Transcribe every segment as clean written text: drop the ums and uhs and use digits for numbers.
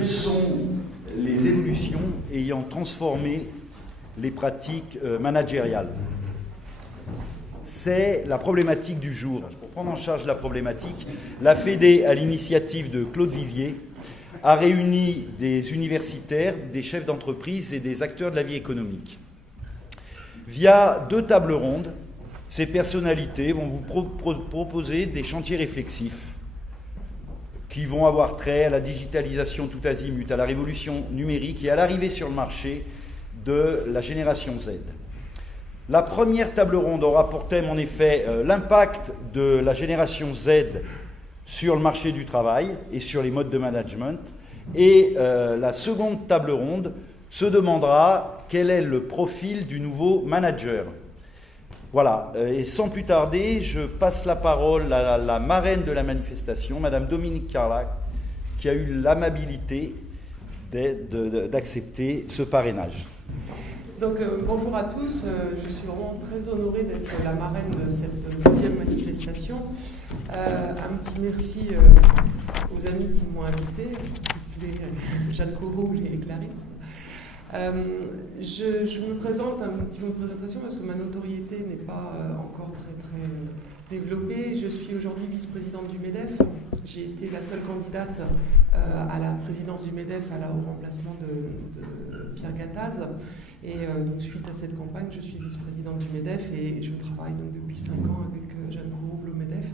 quelles sont les évolutions ayant transformé les pratiques managériales? C'est la problématique du jour. Pour prendre en charge la problématique, la Fédé, à l'initiative de Claude Vivier, a réuni des universitaires, des chefs d'entreprise et des acteurs de la vie économique. Via 2 tables rondes, ces personnalités vont vous proposer des chantiers réflexifs qui vont avoir trait à la digitalisation tout azimut, à la révolution numérique et à l'arrivée sur le marché de la génération Z. La première table ronde aura pour thème en effet l'impact de la génération Z sur le marché du travail et sur les modes de management. Et la seconde table ronde se demandera quel est le profil du nouveau manager. Voilà, et sans plus tarder, je passe la parole à la marraine de la manifestation, Madame Dominique Carlac, qui a eu l'amabilité d'accepter ce parrainage. Donc bonjour à tous, je suis vraiment très honorée d'être la marraine de cette 2e manifestation. Un petit merci aux amis qui m'ont invité, Jeanne Corot et Clarisse. Je me présente, un petit mot de présentation parce que ma notoriété n'est pas encore très développée. Je suis aujourd'hui vice-présidente du MEDEF. J'ai été la seule candidate à la présidence du MEDEF au remplacement de Pierre Gattaz. Et donc, suite à cette campagne, je suis vice-présidente du MEDEF et je travaille donc depuis 5 ans avec Jeanne Corot au MEDEF.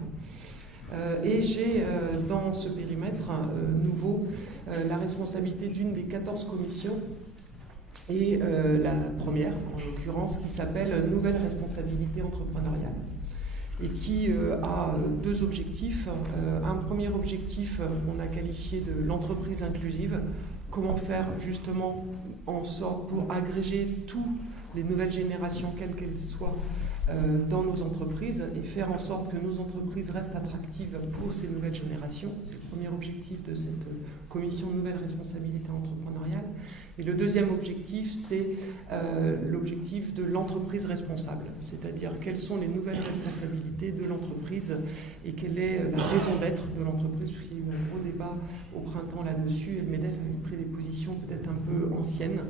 Et j'ai dans ce périmètre nouveau la responsabilité d'une des 14 commissions et la première, en l'occurrence, qui s'appelle « Nouvelle responsabilité entrepreneuriale » et qui a 2 objectifs. Un premier objectif, on a qualifié de l'entreprise inclusive. Comment faire justement en sorte pour agréger toutes les nouvelles générations, quelles qu'elles soient, dans nos entreprises et faire en sorte que nos entreprises restent attractives pour ces nouvelles générations. C'est le premier objectif de cette commission Nouvelle Responsabilité Entrepreneuriale. Et le deuxième objectif, c'est l'objectif de l'entreprise responsable, c'est-à-dire quelles sont les nouvelles responsabilités de l'entreprise et quelle est la raison d'être de l'entreprise, puisqu'il y a eu un gros débat au printemps là-dessus, et le MEDEF avait pris des positions peut-être un peu anciennes,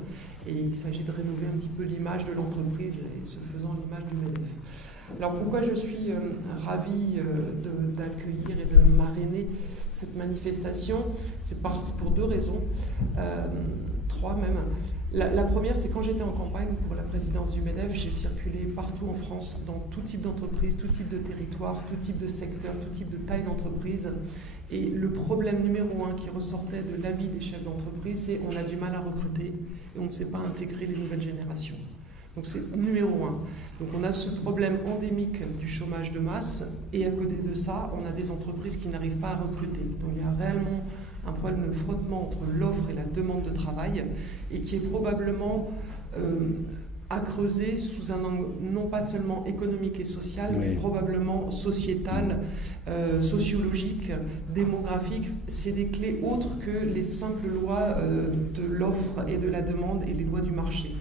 et il s'agit de rénover un petit peu l'image de l'entreprise, et ce faisant l'image du MEDEF. Alors pourquoi je suis ravie d'accueillir et de marrainer cette manifestation? C'est pour 2 raisons, 3 même. La première, c'est quand j'étais en campagne pour la présidence du MEDEF, j'ai circulé partout en France, dans tout type d'entreprise, tout type de territoire, tout type de secteur, tout type de taille d'entreprise. Et le problème numéro 1 qui ressortait de l'avis des chefs d'entreprise, c'est qu'on a du mal à recruter et on ne sait pas intégrer les nouvelles générations. Donc c'est numéro 1. Donc on a ce problème endémique du chômage de masse et à côté de ça, on a des entreprises qui n'arrivent pas à recruter. Donc il y a réellement un problème de frottement entre l'offre et la demande de travail et qui est probablement à creuser sous un angle non pas seulement économique et social, mais probablement sociétal, sociologique, démographique. C'est des clés autres que les simples lois de l'offre et de la demande et les lois du marché.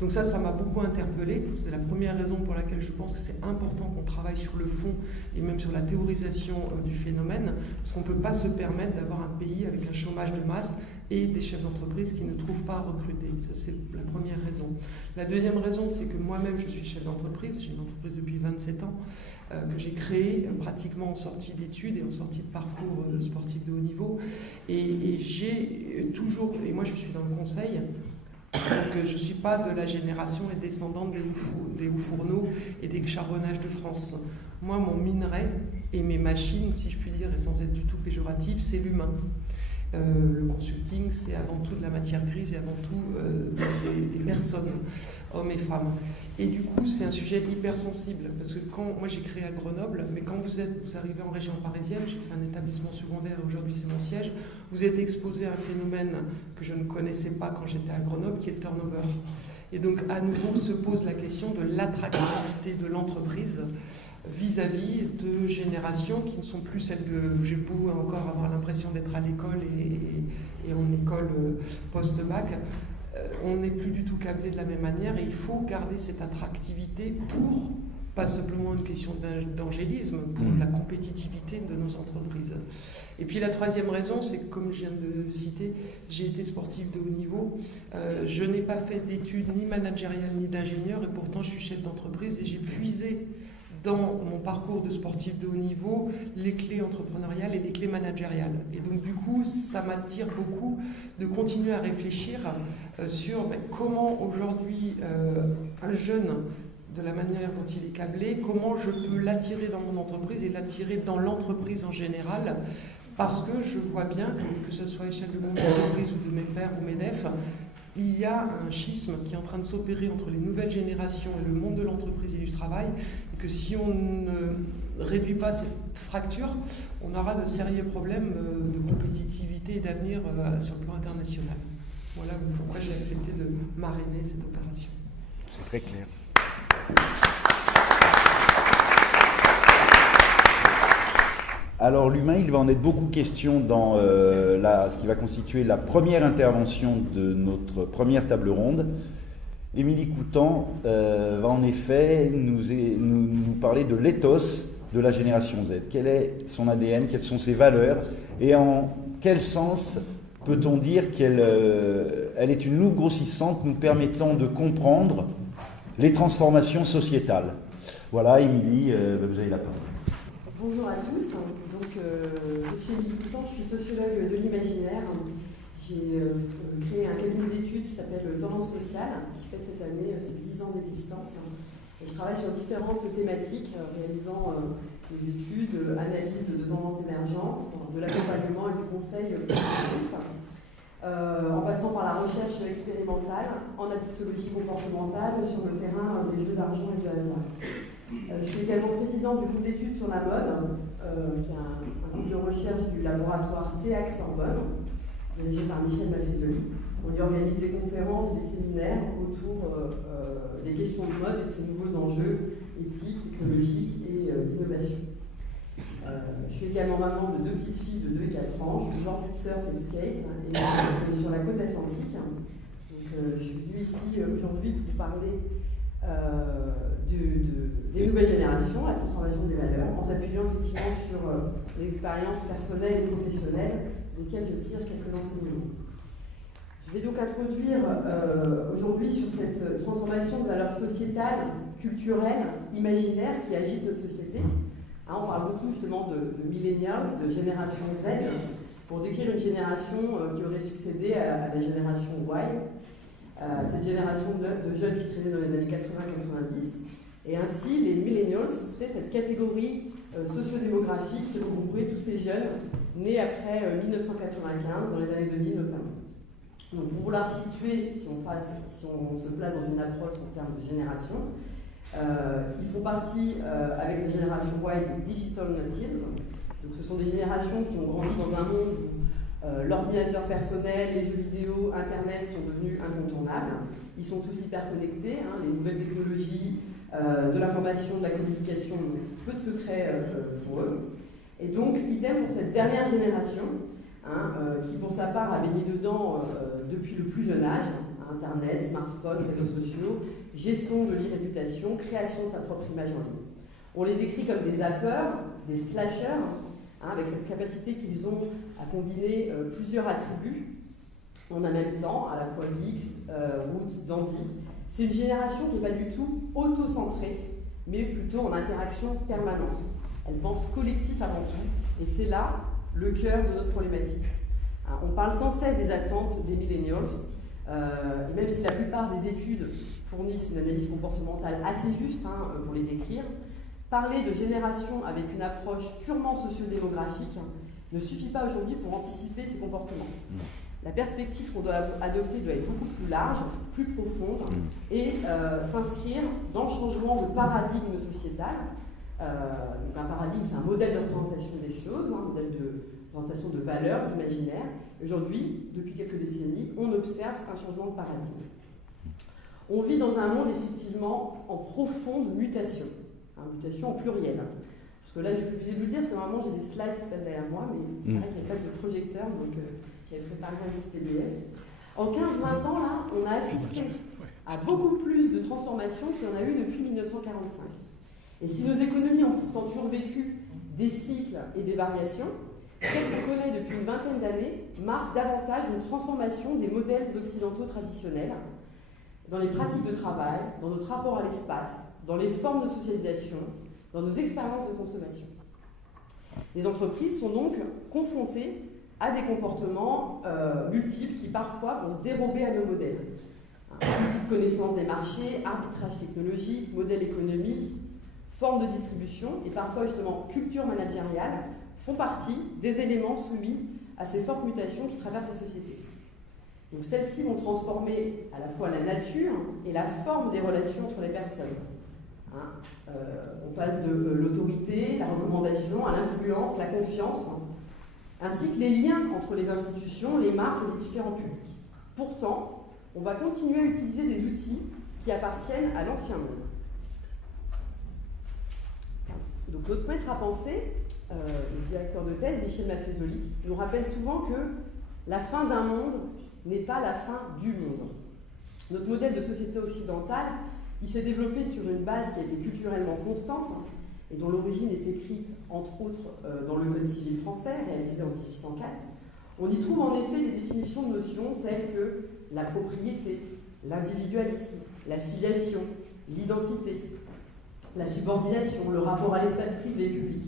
Donc ça m'a beaucoup interpellée. C'est la première raison pour laquelle je pense que c'est important qu'on travaille sur le fond et même sur la théorisation du phénomène, parce qu'on ne peut pas se permettre d'avoir un pays avec un chômage de masse et des chefs d'entreprise qui ne trouvent pas à recruter. Ça, c'est la première raison. La deuxième raison, c'est que moi-même, je suis chef d'entreprise. J'ai une entreprise depuis 27 ans que j'ai créée pratiquement en sortie d'études et en sortie de parcours sportif de haut niveau. Et j'ai toujours, et moi je suis dans le conseil, donc je ne suis pas de la génération et descendante des hauts fourneaux et des charbonnages de France. Moi, mon minerai et mes machines, si je puis dire, et sans être du tout péjoratif, c'est l'humain. Le consulting, c'est avant tout de la matière grise et avant tout des personnes, hommes et femmes. Et du coup, c'est un sujet hypersensible, parce que moi j'ai créé à Grenoble, mais quand vous arrivez en région parisienne, j'ai fait un établissement secondaire et aujourd'hui c'est mon siège, vous êtes exposé à un phénomène que je ne connaissais pas quand j'étais à Grenoble, qui est le turnover. Et donc à nouveau se pose la question de l'attractivité de l'entreprise vis-à-vis de générations qui ne sont plus celles que j'ai beau encore avoir l'impression d'être à l'école et en école post-bac. On n'est plus du tout câblé de la même manière et il faut garder cette attractivité pour pas simplement une question d'angélisme pour la compétitivité de nos entreprises. Et puis la troisième raison, c'est que, comme je viens de citer, j'ai été sportif de haut niveau. Je n'ai pas fait d'études ni managériales ni d'ingénieur, et pourtant je suis chef d'entreprise et j'ai puisé dans mon parcours de sportif de haut niveau les clés entrepreneuriales et les clés managériales. Et donc du coup, ça m'attire beaucoup de continuer à réfléchir sur comment aujourd'hui un jeune, de la manière dont il est câblé, comment je peux l'attirer dans mon entreprise et l'attirer dans l'entreprise en général, parce que je vois bien que ce soit à l'échelle de mon entreprise ou de mes pairs ou MEDEF, il y a un schisme qui est en train de s'opérer entre les nouvelles générations et le monde de l'entreprise et du travail, et que si on ne réduit pas cette fracture, on aura de sérieux problèmes de compétitivité et d'avenir sur le plan international. Voilà pourquoi j'ai accepté de marrainer cette opération. C'est très clair. Alors l'humain, il va en être beaucoup question dans ce qui va constituer la première intervention de notre première table ronde. Émilie Coutan va en effet nous parler de l'éthos de la génération Z. Quel est son ADN, quelles sont ses valeurs et en quel sens peut-on dire qu'elle est une loupe grossissante nous permettant de comprendre les transformations sociétales. Voilà, Émilie, vous avez la parole. Bonjour à tous. Donc, je suis Émilie Coutan, je suis sociologue de l'imaginaire. J'ai créé un cabinet d'études qui s'appelle Tendance Sociale, qui fait cette année ses 10 ans d'existence. Et je travaille sur différentes thématiques, réalisant des études, analyse de tendances émergentes, de l'accompagnement et du conseil collectif, en passant par la recherche expérimentale, en addictologie comportementale, sur le terrain des jeux d'argent et de hasard. Je suis également présidente du groupe d'études sur la mode, qui est un groupe de recherche du laboratoire CEAC Sorbonne, dirigé par Michel Maffezoli. On y organise des conférences et des séminaires autour des questions de mode et de ces nouveaux enjeux éthiques, technologiques et d'innovation. Je suis également maman de 2 petites filles de 2 et 4 ans. Je suis genre du surf et de skate et sur la côte atlantique. Donc, je suis venue ici aujourd'hui pour vous parler des nouvelles générations, la transformation des valeurs, en s'appuyant effectivement sur l'expérience personnelle et professionnelle, desquelles je tire quelques enseignements. Je vais donc introduire aujourd'hui sur cette transformation de valeurs sociétales, culturelles, imaginaires qui agitent notre société. On parle beaucoup justement de millennials, de génération Z, pour décrire une génération qui aurait succédé à la génération Y. Cette génération de jeunes qui se traînaient dans les années 80-90. Et ainsi, les millennials, ce serait cette catégorie sociodémographique qui regrouperait tous ces jeunes nés après 1995, dans les années 2000 notamment. Donc pour vouloir situer, si on se place dans une approche en termes de génération, ils font partie, avec la génération Y, des digital natives. Donc ce sont des générations qui ont grandi dans un monde où l'ordinateur personnel, les jeux vidéo, Internet sont devenus incontournables. Ils sont tous hyper connectés, les nouvelles technologies, de l'information, de la communication, peu de secrets pour eux. Et donc, idem pour cette dernière génération, qui pour sa part a baigné dedans depuis le plus jeune âge, Internet, smartphone, réseaux sociaux, gestion de l'e-réputation, création de sa propre image en ligne. On les décrit comme des zappers, des slashers, avec cette capacité qu'ils ont à combiner plusieurs attributs en un même temps, à la fois geeks, roots, dandy. C'est une génération qui n'est pas du tout auto-centrée, mais plutôt en interaction permanente. Elle pense collectif avant tout, et c'est là le cœur de notre problématique. On parle sans cesse des attentes des millennials, et même si la plupart des études fournissent une analyse comportementale assez juste pour les décrire, parler de génération avec une approche purement sociodémographique ne suffit pas aujourd'hui pour anticiper ces comportements. La perspective qu'on doit adopter doit être beaucoup plus large, plus profonde, et s'inscrire dans le changement de paradigme sociétal. Donc un paradigme, c'est un modèle de représentation des choses, un modèle de représentation de valeurs, d'imaginaire. Aujourd'hui, depuis quelques décennies, on observe un changement de paradigme. On vit dans un monde effectivement en profonde mutation, mutation en pluriel. Parce que là, je suis obligée de vous le dire, parce que normalement j'ai des slides qui passent derrière moi, mais il paraît qu'il n'y a pas de projecteur, donc j'avais préparé un petit PDF. En 15-20 ans, là, on a assisté à beaucoup plus de transformations qu'il y en a eu depuis 1945. Et si nos économies ont pourtant toujours vécu des cycles et des variations, celle qu'on connaît depuis une vingtaine d'années marque davantage une transformation des modèles occidentaux traditionnels dans les pratiques de travail, dans notre rapport à l'espace, dans les formes de socialisation, dans nos expériences de consommation. Les entreprises sont donc confrontées à des comportements multiples qui parfois vont se dérober à nos modèles. Petite connaissance des marchés, arbitrage technologique, modèle économique, forme de distribution et parfois justement culture managériale font partie des éléments soumis à ces fortes mutations qui traversent la société. Donc celles-ci vont transformer à la fois la nature et la forme des relations entre les personnes. On passe de l'autorité, la recommandation, à l'influence, la confiance, ainsi que les liens entre les institutions, les marques et les différents publics. Pourtant, on va continuer à utiliser des outils qui appartiennent à l'ancien monde. Donc notre maître à penser, le directeur de thèse, Michel Maffezoli, nous rappelle souvent que la fin d'un monde n'est pas la fin du monde. Notre modèle de société occidentale, il s'est développé sur une base qui a été culturellement constante et dont l'origine est écrite, entre autres, dans le Code civil français, réalisé en 1804. On y trouve en effet des définitions de notions telles que la propriété, l'individualisme, la filiation, l'identité, la subordination, le rapport à l'espace privé et public.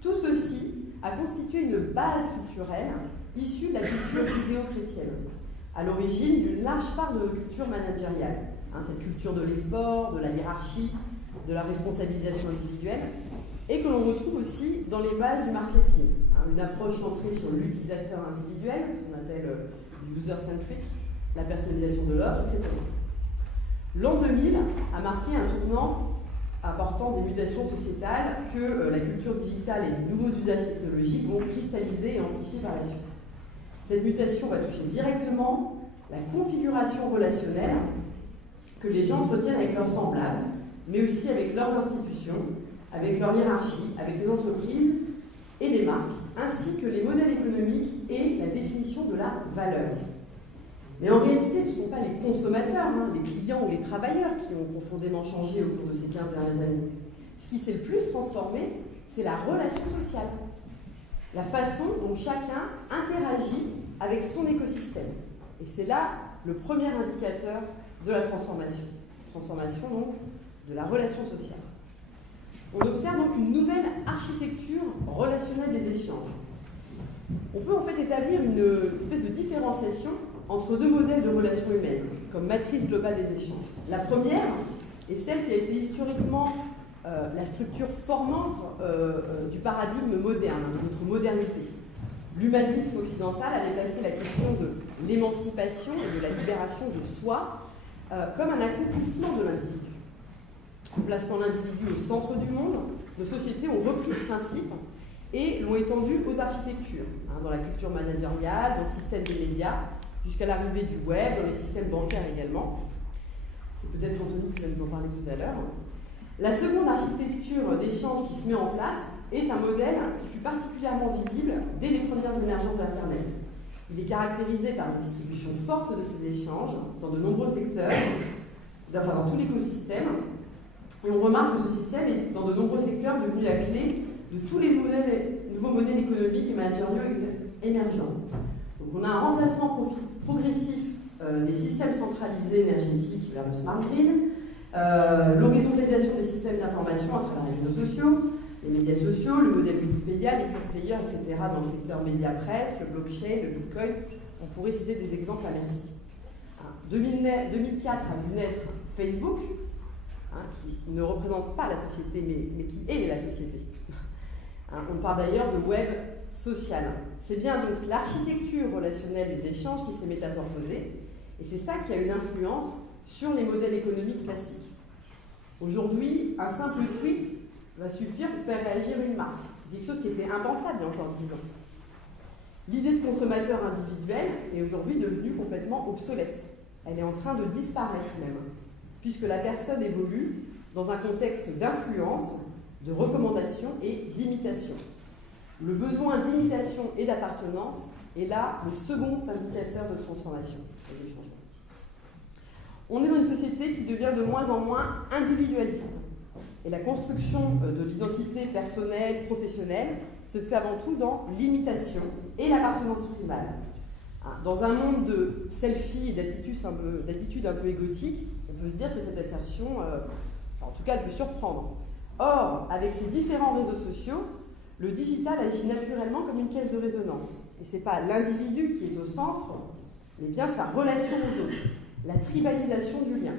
Tout ceci a constitué une base culturelle issue de la culture judéo-chrétienne, à l'origine d'une large part de nos cultures managériales. Cette culture de l'effort, de la hiérarchie, de la responsabilisation individuelle, et que l'on retrouve aussi dans les bases du marketing. Une approche centrée sur l'utilisateur individuel, ce qu'on appelle du user-centric, la personnalisation de l'offre, etc. L'an 2000 a marqué un tournant apportant des mutations sociétales que la culture digitale et les nouveaux usages technologiques vont cristalliser et amplifier par la suite. Cette mutation va toucher directement la configuration relationnelle que les gens entretiennent avec leurs semblables, mais aussi avec leurs institutions, avec leur hiérarchie, avec les entreprises et les marques, ainsi que les modèles économiques et la définition de la valeur. Mais en réalité, ce ne sont pas les consommateurs, les clients ou les travailleurs qui ont profondément changé au cours de ces 15 dernières années. Ce qui s'est le plus transformé, c'est la relation sociale, la façon dont chacun interagit avec son écosystème. Et c'est là le premier indicateur de la transformation donc de la relation sociale. On observe donc une nouvelle architecture relationnelle des échanges. On peut en fait établir une espèce de différenciation entre deux modèles de relations humaines, comme matrice globale des échanges. La première est celle qui a été historiquement la structure formante du paradigme moderne, de notre modernité. L'humanisme occidental avait placé la question de l'émancipation et de la libération de soi comme un accomplissement de l'individu. En plaçant l'individu au centre du monde, nos sociétés ont repris ce principe et l'ont étendu aux architectures, dans la culture managériale, dans le système des médias, jusqu'à l'arrivée du web, dans les systèmes bancaires également. C'est peut-être Anthony qui va nous en parler tout à l'heure. La seconde architecture d'échange qui se met en place est un modèle qui fut particulièrement visible dès les premières émergences d'Internet. Il est caractérisé par une distribution forte de ces échanges dans de nombreux secteurs, dans tout l'écosystème. Et on remarque que ce système est, dans de nombreux secteurs, devenu la clé de tous les nouveaux modèles économiques et managériaux émergents. Donc on a un remplacement progressif des systèmes centralisés énergétiques vers le smart grid, l'horizontalisation des systèmes d'information à travers les réseaux sociaux, les médias sociaux, le modèle multimédia, les pure players, etc. dans le secteur média-presse, le blockchain, le bitcoin. On pourrait citer des exemples à merci. 2004 a vu naître Facebook, qui ne représente pas la société, mais qui est la société. On parle d'ailleurs de web social. C'est bien donc l'architecture relationnelle des échanges qui s'est métamorphosée, et c'est ça qui a une influence sur les modèles économiques classiques. Aujourd'hui, un simple tweet va suffire pour faire réagir une marque. C'est quelque chose qui était impensable il y a encore 10 ans. L'idée de consommateur individuel est aujourd'hui devenue complètement obsolète. Elle est en train de disparaître même, puisque la personne évolue dans un contexte d'influence, de recommandation et d'imitation. Le besoin d'imitation et d'appartenance est là le second indicateur de transformation et de changement. On est dans une société qui devient de moins en moins individualiste. Et la construction de l'identité personnelle, professionnelle, se fait avant tout dans l'imitation et l'appartenance primale. Dans un monde de selfie et d'attitudes un peu égotiques, on peut se dire que cette assertion, en tout cas, elle peut surprendre. Or, avec ces différents réseaux sociaux, le digital agit naturellement comme une caisse de résonance. Et ce n'est pas l'individu qui est au centre, mais bien sa relation aux autres, la tribalisation du lien.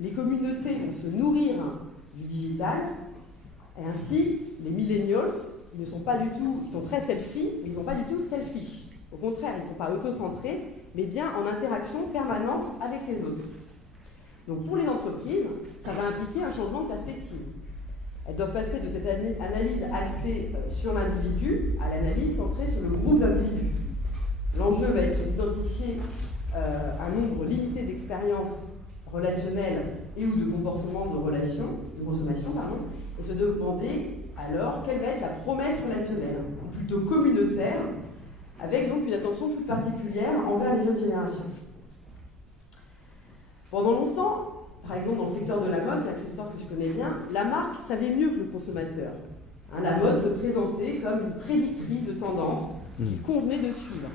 Les communautés vont se nourrir du digital, et ainsi, les millennials, ils sont très selfie, mais ils ne sont pas du tout selfish. Au contraire, ils ne sont pas autocentrés, mais bien en interaction permanente avec les autres. Donc pour les entreprises, ça va impliquer un changement de perspective. Elles doivent passer de cette analyse axée sur l'individu à l'analyse centrée sur le groupe d'individus. L'enjeu va être d'identifier un nombre limité d'expériences relationnelles et ou de comportements de consommation, et se demander alors quelle va être la promesse relationnelle, ou plutôt communautaire, avec donc une attention toute particulière envers les jeunes générations. Pendant longtemps, par exemple dans le secteur de la mode, un secteur que je connais bien, la marque savait mieux que le consommateur. La mode se présentait comme une prédictrice de tendance qui convenait de suivre.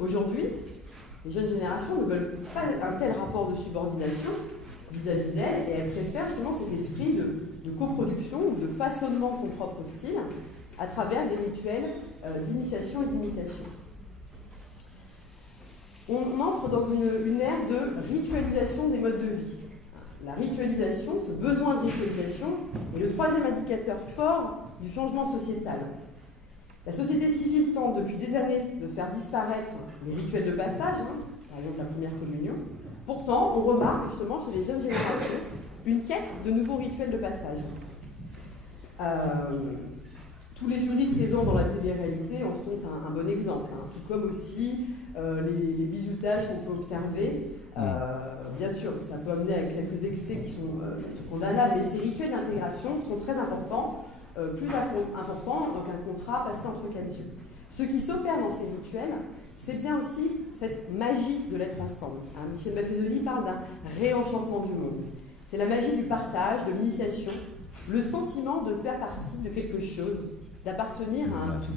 Aujourd'hui, les jeunes générations ne veulent pas un tel rapport de subordination vis-à-vis d'elles, et elles préfèrent justement cet esprit de coproduction ou de façonnement de son propre style à travers des rituels d'initiation et d'imitation. On entre dans une ère de ritualisation des modes de vie. La ritualisation, ce besoin de ritualisation, est le troisième indicateur fort du changement sociétal. La société civile tente depuis des années de faire disparaître les rituels de passage, par exemple la première communion. Pourtant, on remarque justement chez les jeunes générations une quête de nouveaux rituels de passage. Tous les jurys présents dans la télé-réalité en sont un bon exemple, tout comme aussi les biseautages qu'on peut observer. Bien sûr, ça peut amener à quelques excès qui sont condamnables, mais ces rituels d'intégration sont très importants, plus importants qu'un contrat passé entre quatre yeux. Ce qui s'opère dans ces rituels, c'est bien aussi cette magie de l'être ensemble. Michel Maffezoli parle d'un réenchantement du monde. C'est la magie du partage, de l'initiation, le sentiment de faire partie de quelque chose, d'appartenir à un tout.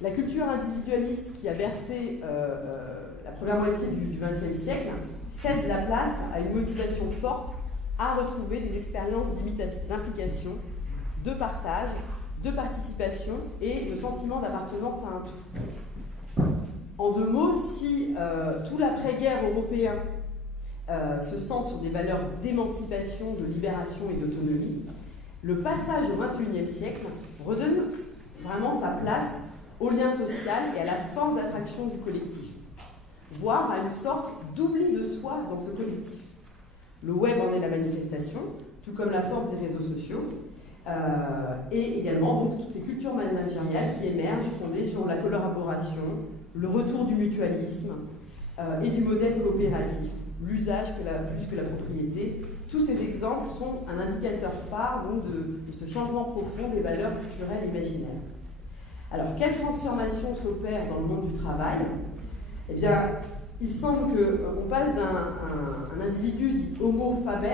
La culture individualiste qui a bercé la première moitié du XXe siècle cède la place à une motivation forte à retrouver des expériences d'implication, de partage, de participation et le sentiment d'appartenance à un tout. En deux mots, si tout l'après-guerre européen se centre sur des valeurs d'émancipation, de libération et d'autonomie, le passage au XXIe siècle redonne vraiment sa place au lien social et à la force d'attraction du collectif, voire à une sorte d'oubli de soi dans ce collectif. Le web en est la manifestation, tout comme la force des réseaux sociaux, et également donc, toutes ces cultures managériales qui émergent, fondées sur la collaboration, le retour du mutualisme et du modèle coopératif, l'usage plus que la propriété. Tous ces exemples sont un indicateur phare donc, de ce changement profond des valeurs culturelles et imaginaires. Alors, quelle transformation s'opère dans le monde du travail ? Eh bien, il semble qu'on passe d'un individu dit homo faber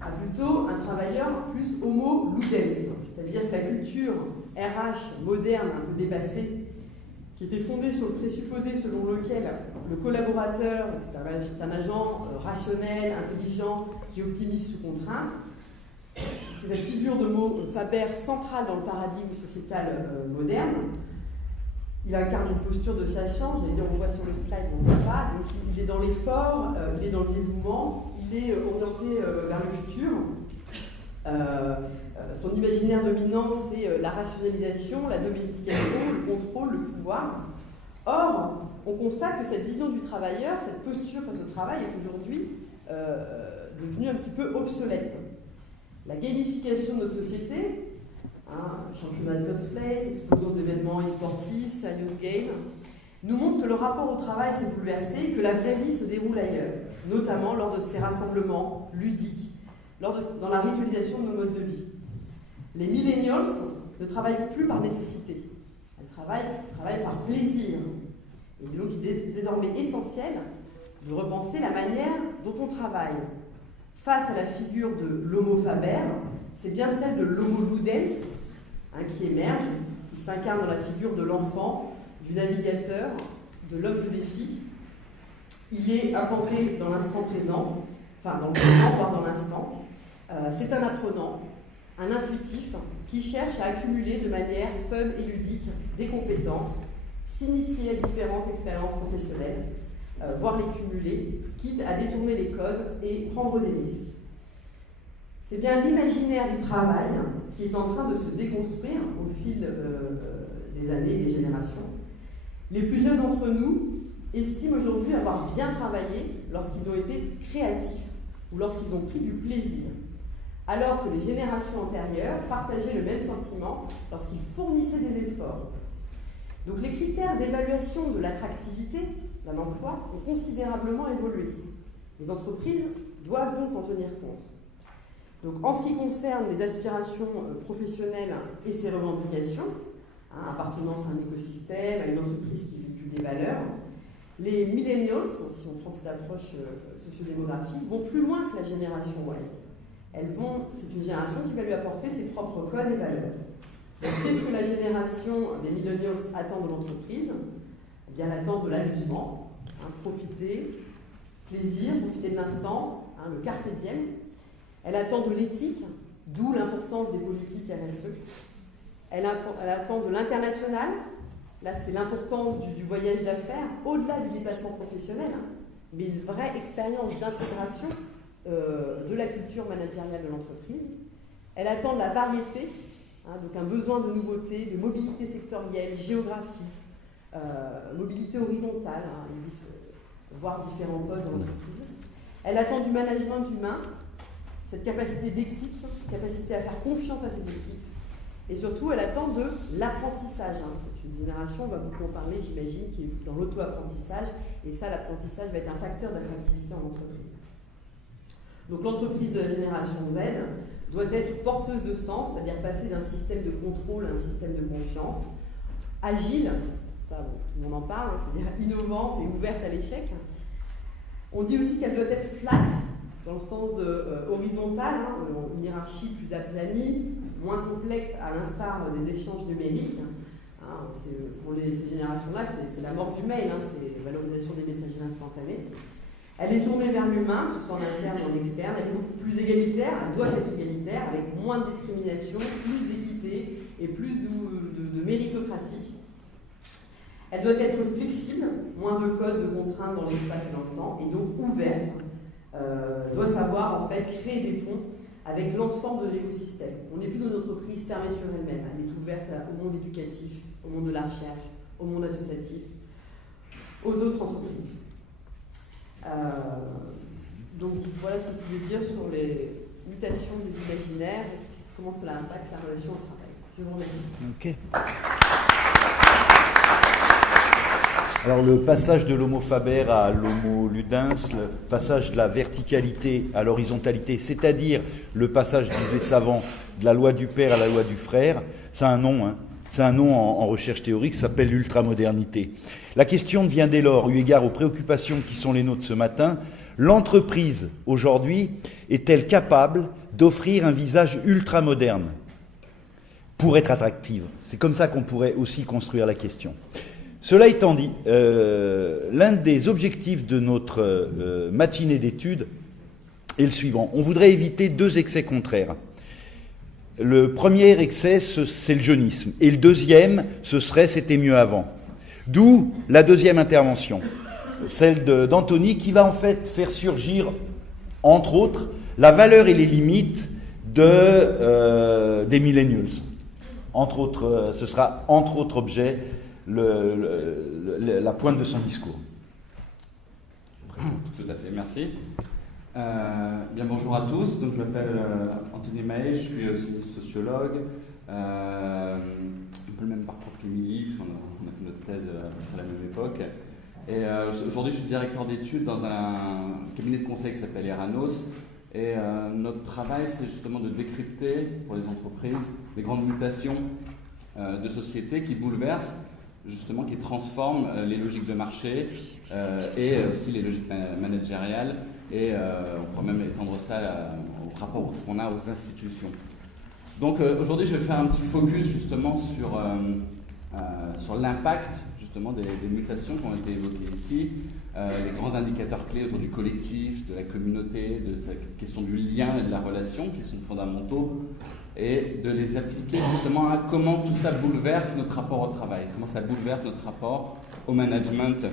à plutôt un travailleur plus homo ludens, c'est-à-dire que la culture RH moderne, un peu dépassée, qui était fondée sur le présupposé selon lequel le collaborateur est un agent rationnel, intelligent, qui optimise sous contrainte. C'est cette figure de mot Faber centrale dans le paradigme sociétal moderne. Il incarne une posture de sachant, j'allais dire, on voit sur le slide, on ne voit pas, donc il est dans l'effort, il est dans le dévouement, il est orienté vers le futur. Son imaginaire dominant, c'est la rationalisation, la domestication, le contrôle, le pouvoir. Or, on constate que cette vision du travailleur, cette posture face au travail est aujourd'hui devenue un petit peu obsolète. La gamification de notre société, championnat de cosplay, explosion d'événements e-sportifs, serious game, nous montre que le rapport au travail s'est bouleversé et que la vraie vie se déroule ailleurs, notamment lors de ces rassemblements ludiques, dans la ritualisation de nos modes de vie. Les millennials ne travaillent plus par nécessité, elles travaillent par plaisir. Et donc il est désormais essentiel de repenser la manière dont on travaille. face à la figure de l'homo faber, c'est bien celle de l'homo ludens qui émerge, qui s'incarne dans la figure de l'enfant, du navigateur, de l'homme de défi. Il est implanté dans l'instant présent, enfin dans le présent, voire dans l'instant. C'est un apprenant, un intuitif, qui cherche à accumuler de manière fun et ludique des compétences, s'initier à différentes expériences professionnelles, voire les cumuler, quitte à détourner les codes et prendre des risques. C'est bien l'imaginaire du travail qui est en train de se déconstruire au fil des années et des générations. Les plus jeunes d'entre nous estiment aujourd'hui avoir bien travaillé lorsqu'ils ont été créatifs ou lorsqu'ils ont pris du plaisir, alors que les générations antérieures partageaient le même sentiment lorsqu'ils fournissaient des efforts. Donc les critères d'évaluation de l'attractivité d'un emploi ont considérablement évolué. Les entreprises doivent donc en tenir compte. Donc en ce qui concerne les aspirations professionnelles et ses revendications, appartenance à un écosystème, à une entreprise qui véhicule des valeurs, les millennials, si on prend cette approche sociodémographique, vont plus loin que la génération Y. C'est une génération qui va lui apporter ses propres codes et valeurs. Qu'est-ce que la génération des millennials attend de l'entreprise? Eh bien, elle attend de l'amusement, profiter, plaisir, profiter de l'instant, le carpe diem. Elle attend de l'éthique, d'où l'importance des politiques RSE. Elle attend de l'international. Là, c'est l'importance du voyage d'affaires, au-delà du déplacement professionnel, mais une vraie expérience d'intégration de la culture managériale de l'entreprise. Elle attend de la variété, donc un besoin de nouveauté, de mobilité sectorielle, géographique, mobilité horizontale, voire différents postes dans l'entreprise. Elle attend du management humain, cette capacité d'écoute, capacité à faire confiance à ses équipes. Et surtout, elle attend de l'apprentissage. C'est une génération, on va beaucoup en parler, j'imagine, qui est dans l'auto-apprentissage. Et ça, l'apprentissage va être un facteur d'attractivité en entreprise. Donc l'entreprise de la génération Z doit être porteuse de sens, c'est-à-dire passer d'un système de contrôle à un système de confiance, agile, ça bon, tout le monde en parle, c'est-à-dire innovante et ouverte à l'échec. On dit aussi qu'elle doit être flat, dans le sens de horizontale, une hiérarchie plus aplanie, moins complexe à l'instar des échanges numériques. Pour ces générations-là, c'est la mort du mail, c'est la valorisation des messageries instantanées. Elle est tournée vers l'humain, que ce soit en interne ou en externe. Elle est beaucoup plus égalitaire, elle doit être égalitaire, avec moins de discrimination, plus d'équité et plus de méritocratie. Elle doit être flexible, moins de codes, de contraintes dans l'espace et dans le temps, et donc ouverte. Doit savoir en fait créer des ponts avec l'ensemble de l'écosystème. On n'est plus dans une entreprise fermée sur elle-même, elle est ouverte au monde éducatif, au monde de la recherche, au monde associatif, aux autres entreprises. Donc voilà ce que je pouvais dire sur les mutations des imaginaires et comment cela impacte la relation au travail. Je vous remercie. Alors le passage de l'homo faber à l'homo ludens, le passage de la verticalité à l'horizontalité, c'est-à-dire le passage, disait Savant, de la loi du père à la loi du frère, c'est un nom, c'est un nom en recherche théorique, ça s'appelle l'ultramodernité. La question devient dès lors, eu égard aux préoccupations qui sont les nôtres ce matin, l'entreprise aujourd'hui est-elle capable d'offrir un visage ultramoderne pour être attractive? C'est comme ça qu'on pourrait aussi construire la question. Cela étant dit, l'un des objectifs de notre matinée d'études est le suivant. On voudrait éviter deux excès contraires. Le premier excès, c'est le jeunisme. Et le deuxième, ce serait « c'était mieux avant ». D'où la deuxième intervention, celle d'Anthony, qui va en fait faire surgir, entre autres, la valeur et les limites des millennials. Entre autres, ce sera entre autres objet la pointe de son discours. Tout à fait, merci. Bien, bonjour à tous. Donc, je m'appelle Anthony Mahé, je suis aussi sociologue. Un peu le même parcours qu'Émilie, on a fait notre thèse à la même époque. Et aujourd'hui, je suis directeur d'études dans un cabinet de conseil qui s'appelle Eranos. Et notre travail, c'est justement de décrypter pour les entreprises les grandes mutations de société qui bouleversent, justement, qui transforment les logiques de marché et aussi les logiques managériales et on pourrait même étendre ça au rapport qu'on a aux institutions. Donc aujourd'hui, je vais faire un petit focus justement sur l'impact justement des mutations qui ont été évoquées ici, les grands indicateurs clés autour du collectif, de la communauté, de la question du lien et de la relation qui sont fondamentaux, et de les appliquer justement à comment tout ça bouleverse notre rapport au travail, comment ça bouleverse notre rapport au management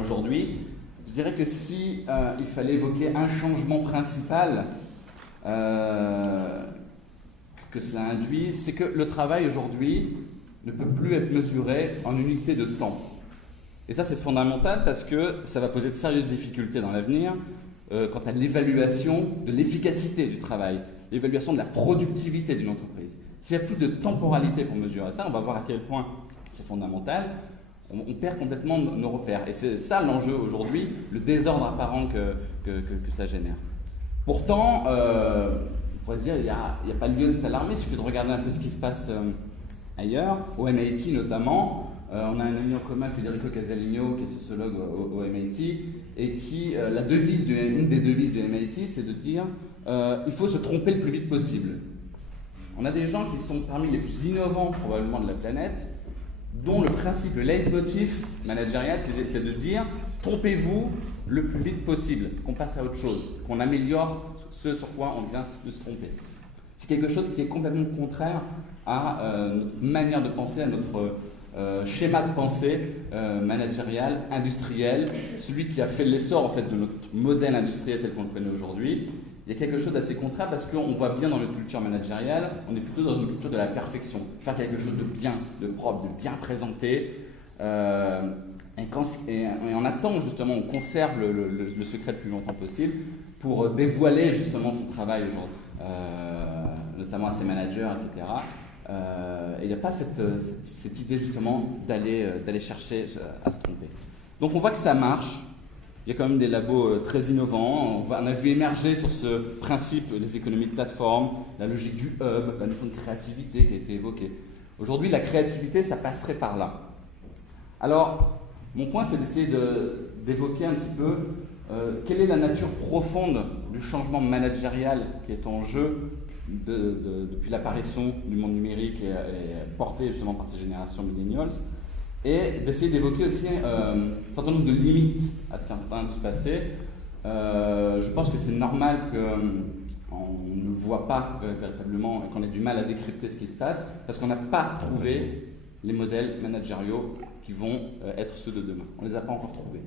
aujourd'hui. Je dirais que si il fallait évoquer un changement principal que cela induit, c'est que le travail aujourd'hui ne peut plus être mesuré en unité de temps. Et ça, c'est fondamental parce que ça va poser de sérieuses difficultés dans l'avenir quant à l'évaluation de l'efficacité du travail, l'évaluation de la productivité d'une entreprise. S'il n'y a plus de temporalité pour mesurer ça, on va voir à quel point c'est fondamental. On perd complètement nos repères. Et c'est ça l'enjeu aujourd'hui, le désordre apparent que ça génère. Pourtant, on pourrait se dire, il n'y a pas lieu de s'alarmer, il suffit de regarder un peu ce qui se passe ailleurs, au MIT notamment. On a un ami en commun, Federico Casalegno, qui est sociologue au MIT, et qui, une des devises du MIT, c'est de dire il faut se tromper le plus vite possible. On a des gens qui sont parmi les plus innovants probablement de la planète, dont le principe, le leitmotiv managérial, c'est de dire trompez-vous le plus vite possible, qu'on passe à autre chose, qu'on améliore ce sur quoi on vient de se tromper. C'est quelque chose qui est complètement contraire à notre manière de penser, à notre schéma de pensée managérial, industriel, celui qui a fait l'essor en fait de notre modèle industriel tel qu'on le connaît aujourd'hui. Il y a quelque chose d'assez contraire parce qu'on voit bien dans notre culture managériale, on est plutôt dans une culture de la perfection, faire quelque chose de bien, de propre, de bien présenté. Et on attend justement, on conserve le secret le plus longtemps possible pour dévoiler justement son travail aujourd'hui, notamment à ses managers, etc. Et il n'y a pas cette idée justement d'aller chercher à se tromper. Donc on voit que ça marche. Il y a quand même des labos très innovants. On a vu émerger sur ce principe les économies de plateforme, la logique du hub, la notion de créativité qui a été évoquée. Aujourd'hui, la créativité, ça passerait par là. Alors, mon point, c'est d'essayer d'évoquer un petit peu quelle est la nature profonde du changement managérial qui est en jeu depuis l'apparition du monde numérique et porté justement par ces générations millennials, et d'essayer d'évoquer aussi un certain nombre de limites à ce qui est en train de se passer. Je pense que c'est normal qu'on ne voit pas véritablement et qu'on ait du mal à décrypter ce qui se passe parce qu'on n'a pas trouvé les modèles managériaux qui vont être ceux de demain. On ne les a pas encore trouvés.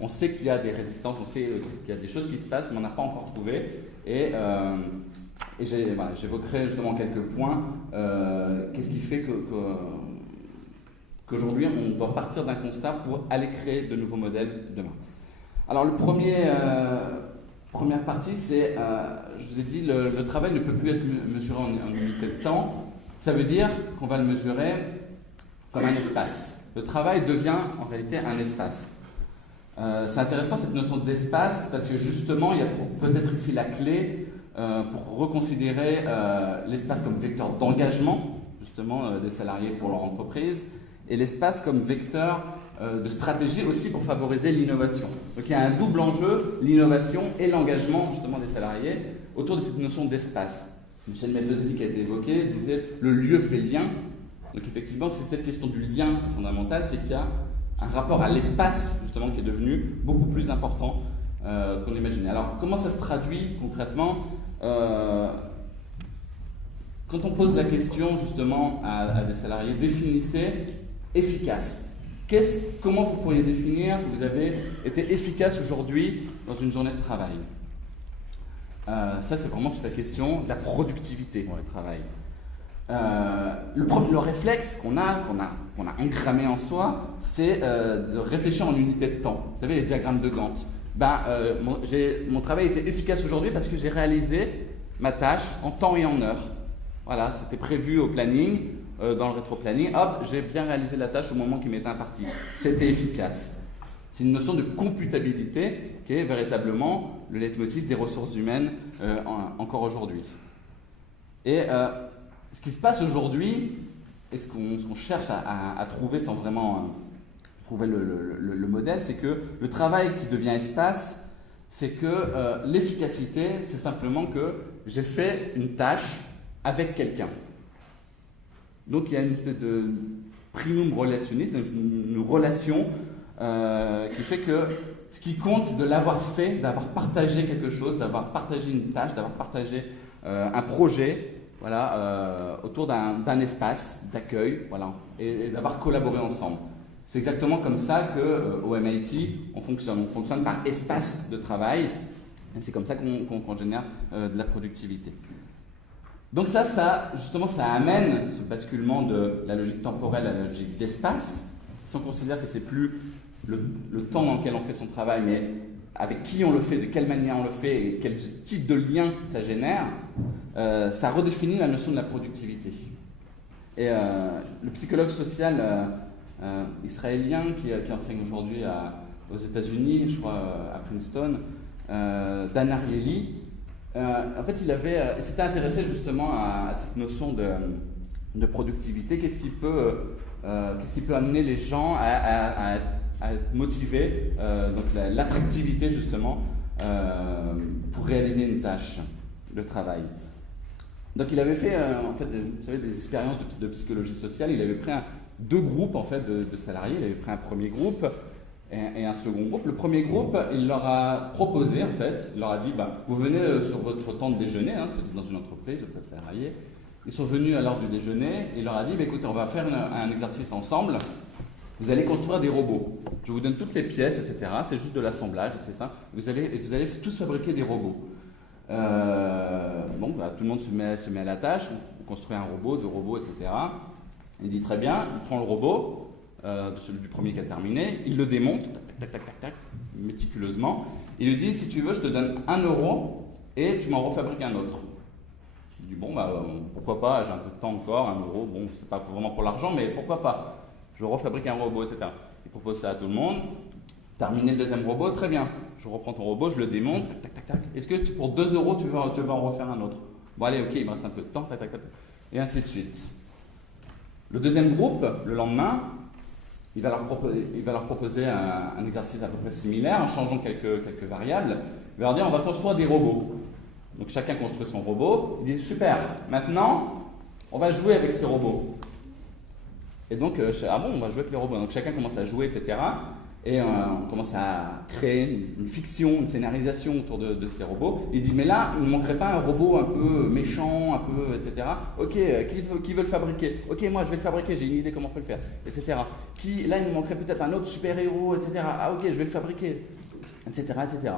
On sait qu'il y a des résistances, on sait qu'il y a des choses qui se passent, mais on n'a pas encore trouvé. Et j'évoquerai justement quelques points. Qu'est-ce qui fait qu'aujourd'hui, on doit partir d'un constat pour aller créer de nouveaux modèles demain. Alors, première partie, c'est, je vous ai dit, le travail ne peut plus être mesuré en unité de temps. Ça veut dire qu'on va le mesurer comme un espace. Le travail devient en réalité un espace. C'est intéressant cette notion d'espace parce que justement, il y a peut-être ici la clé pour reconsidérer l'espace comme vecteur d'engagement justement des salariés pour leur entreprise et l'espace comme vecteur de stratégie aussi pour favoriser l'innovation. Donc il y a un double enjeu, l'innovation et l'engagement justement des salariés autour de cette notion d'espace. Michel Maffesoli qui a été évoqué disait le lieu fait lien. Donc effectivement, c'est cette question du lien fondamentale, c'est qu'il y a un rapport à l'espace justement qui est devenu beaucoup plus important qu'on imaginait. Alors comment ça se traduit concrètement quand on pose la question justement à des salariés, définissez efficace. Comment vous pourriez définir que vous avez été efficace aujourd'hui dans une journée de travail? Ça, c'est vraiment toute la question de la productivité dans le travail. Le réflexe qu'on a engrammé en soi, c'est de réfléchir en unité de temps. Vous savez, les diagrammes de Gantt. Mon travail était efficace aujourd'hui parce que j'ai réalisé ma tâche en temps et en heure. Voilà, c'était prévu au planning, dans le rétro-planning. Hop, j'ai bien réalisé la tâche au moment qui m'était imparti. C'était efficace. C'est une notion de computabilité qui est véritablement le leitmotiv des ressources humaines encore aujourd'hui. Et ce qui se passe aujourd'hui, et ce qu'on cherche à trouver sans vraiment trouver le modèle, c'est que le travail qui devient espace, c'est que l'efficacité, c'est simplement que j'ai fait une tâche avec quelqu'un. Donc il y a une espèce de primum relationniste, une relation qui fait que ce qui compte, c'est de l'avoir fait, d'avoir partagé quelque chose, d'avoir partagé une tâche, d'avoir partagé un projet, voilà, autour d'un espace d'accueil, voilà, et d'avoir collaboré ensemble. C'est exactement comme ça qu'au MIT, on fonctionne. On fonctionne par espace de travail, et c'est comme ça qu'on génère de la productivité. Donc justement, ça amène ce basculement de la logique temporelle à la logique d'espace, si on considère que c'est plus le temps dans lequel on fait son travail, mais avec qui on le fait, de quelle manière on le fait et quel type de lien ça génère, ça redéfinit la notion de la productivité. Et le psychologue social israélien qui enseigne aujourd'hui aux États-Unis, je crois à Princeton, Dan Ariely, en fait, il s'était intéressé justement à cette notion de productivité. Qu'est-ce qui peut amener les gens à être motivés, donc l'attractivité justement pour réaliser une tâche de travail. Donc il avait fait en fait, vous savez, des expériences de psychologie sociale. Il avait pris deux groupes en fait de salariés. Il avait pris un premier groupe et un second groupe. Le premier groupe, il leur a proposé en fait, il leur a dit vous venez sur votre temps de déjeuner, hein, c'était dans une entreprise, vous êtes salariés. Ils sont venus à l'heure du déjeuner et il leur a dit écoutez, on va faire un exercice ensemble. Vous allez construire des robots. Je vous donne toutes les pièces, etc. C'est juste de l'assemblage, c'est ça. Vous allez tous fabriquer des robots. Tout le monde se met à la tâche. On construit un robot, deux robots, etc. Il dit très bien. Il prend le robot, celui du premier qui a terminé. Il le démonte, tac, méticuleusement. Il lui dit si tu veux, je te donne 1 euro et tu m'en refabriques un autre. Il dit pourquoi pas, j'ai un peu de temps encore, 1 euro. Bon, c'est pas vraiment pour l'argent, mais pourquoi pas. Je refabrique un robot, etc. Il propose ça à tout le monde. Terminé le deuxième robot, très bien. Je reprends ton robot, je le démonte, tac. Est-ce que pour 2 euros, tu vas en refaire un autre? Bon, allez, ok, il me reste un peu de temps, tac. Et ainsi de suite. Le deuxième groupe, le lendemain, il va leur proposer un exercice à peu près similaire, en changeant quelques variables. Il va leur dire, on va construire des robots. Donc chacun construit son robot. Il dit, super, maintenant, on va jouer avec ces robots. Et donc, on va jouer avec les robots. Donc chacun commence à jouer, etc. Et on commence à créer une fiction, une scénarisation autour de ces robots. Il dit, mais là, il ne manquerait pas un robot un peu méchant, un peu, etc. Ok, qui veut le fabriquer? Ok, moi, je vais le fabriquer, j'ai une idée comment on peut le faire, etc. Là, il nous manquerait peut-être un autre super-héros, etc. Ah ok, je vais le fabriquer, etc., etc.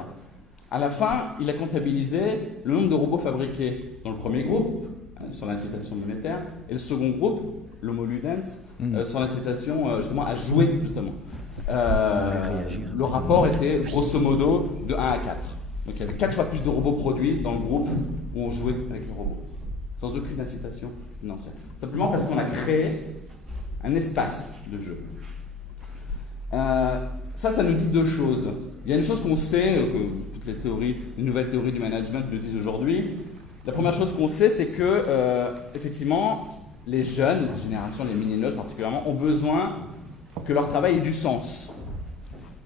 À la fin, il a comptabilisé le nombre de robots fabriqués dans le premier groupe, sur l'incitation monétaire, et le second groupe, l'homo ludens, sur l'incitation justement à jouer, justement. Le rapport était grosso modo de 1 à 4. Donc il y avait 4 fois plus de robots produits dans le groupe où on jouait avec les robots, sans aucune incitation financière. Simplement parce qu'on a créé un espace de jeu. Ça nous dit 2 choses. Il y a une chose qu'on sait, que toutes les nouvelles théories du management nous disent aujourd'hui. La première chose qu'on sait, c'est que effectivement, les jeunes, la génération, les milléniaux particulièrement, ont besoin que leur travail ait du sens.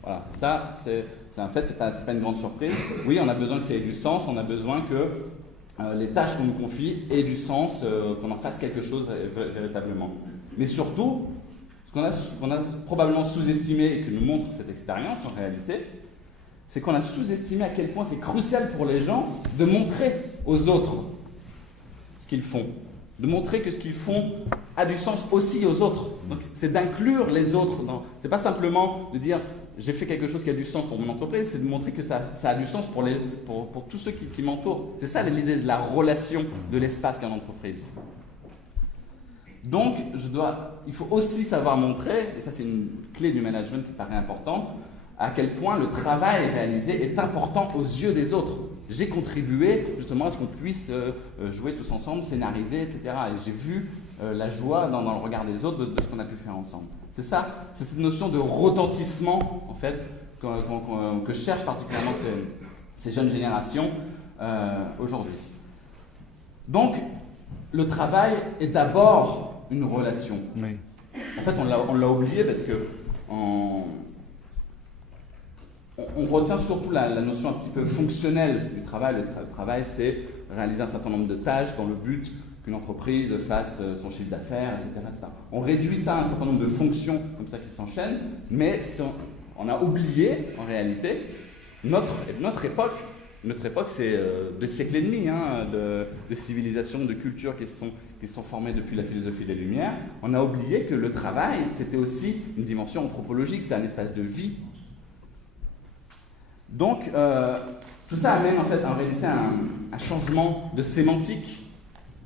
Voilà, ça c'est un fait, c'est pas une grande surprise. Oui, on a besoin que ça ait du sens, on a besoin que les tâches qu'on nous confie aient du sens, qu'on en fasse quelque chose véritablement. Mais surtout, ce qu'on a probablement sous-estimé et que nous montre cette expérience en réalité, c'est qu'on a sous-estimé à quel point c'est crucial pour les gens de montrer aux autres ce qu'ils font. De montrer que ce qu'ils font a du sens aussi aux autres. Donc, c'est d'inclure les autres. C'est pas simplement de dire j'ai fait quelque chose qui a du sens pour mon entreprise, c'est de montrer que ça a du sens pour tous ceux qui m'entourent. C'est ça l'idée de la relation de l'espace qu'une entreprise. Donc, il faut aussi savoir montrer, et ça c'est une clé du management qui paraît importante, à quel point le travail réalisé est important aux yeux des autres. J'ai contribué justement à ce qu'on puisse jouer tous ensemble, scénariser, etc. Et j'ai vu la joie dans le regard des autres de ce qu'on a pu faire ensemble. C'est ça, c'est cette notion de retentissement en fait que cherchent particulièrement ces jeunes générations aujourd'hui. Donc, le travail est d'abord une relation. Oui. En fait, on l'a oublié parce que on retient surtout la notion un petit peu fonctionnelle du travail. Le travail, c'est réaliser un certain nombre de tâches dans le but qu'une entreprise fasse son chiffre d'affaires, etc., etc. On réduit ça à un certain nombre de fonctions comme ça qui s'enchaînent, mais on a oublié, en réalité, notre époque. Notre époque, c'est 2 siècles et demi de civilisation, de culture qui se sont formées depuis la philosophie des Lumières. On a oublié que le travail, c'était aussi une dimension anthropologique, c'est un espace de vie. Donc, tout ça amène en réalité un changement de sémantique.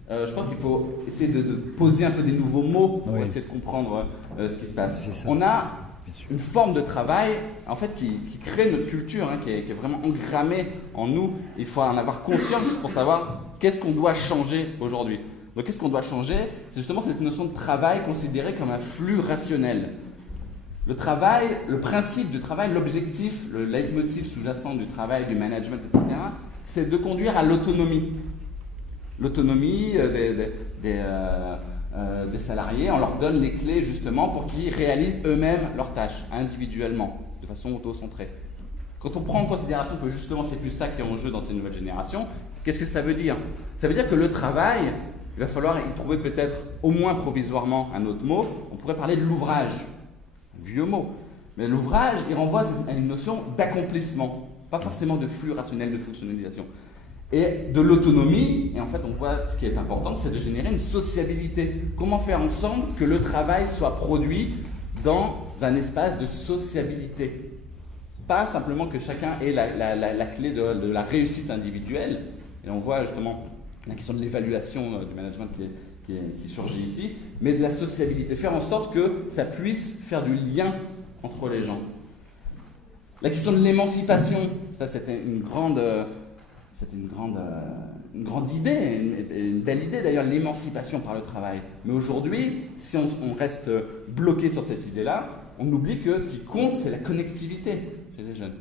Je pense qu'il faut essayer de poser un peu des nouveaux mots pour essayer de comprendre ce qui se passe. On a une forme de travail en fait, qui crée notre culture, qui est vraiment engrammée en nous. Il faut en avoir conscience pour savoir qu'est-ce qu'on doit changer aujourd'hui. Donc qu'est-ce qu'on doit changer? C'est justement cette notion de travail considérée comme un flux rationnel. Le travail, le principe du travail, l'objectif, le leitmotiv sous-jacent du travail, du management, etc., c'est de conduire à l'autonomie. L'autonomie des salariés, on leur donne les clés justement pour qu'ils réalisent eux-mêmes leurs tâches, individuellement, de façon auto-centrée. Quand on prend en considération que justement c'est plus ça qui est en jeu dans ces nouvelles générations, qu'est-ce que ça veut dire? Ça veut dire que le travail, il va falloir y trouver peut-être au moins provisoirement un autre mot, on pourrait parler de l'ouvrage, un vieux mot. Mais l'ouvrage, il renvoie à une notion d'accomplissement, pas forcément de flux rationnel, de fonctionnalisation. Et de l'autonomie, et en fait on voit ce qui est important, c'est de générer une sociabilité. Comment faire ensemble que le travail soit produit dans un espace de sociabilité? Pas simplement que chacun ait la clé de la réussite individuelle, et on voit justement la question de l'évaluation du management qui surgit ici, mais de la sociabilité, faire en sorte que ça puisse faire du lien entre les gens. La question de l'émancipation, ça c'était une grande idée, une belle idée d'ailleurs, l'émancipation par le travail. Mais aujourd'hui, si on reste bloqué sur cette idée-là, on oublie que ce qui compte, c'est la connectivité chez les jeunes.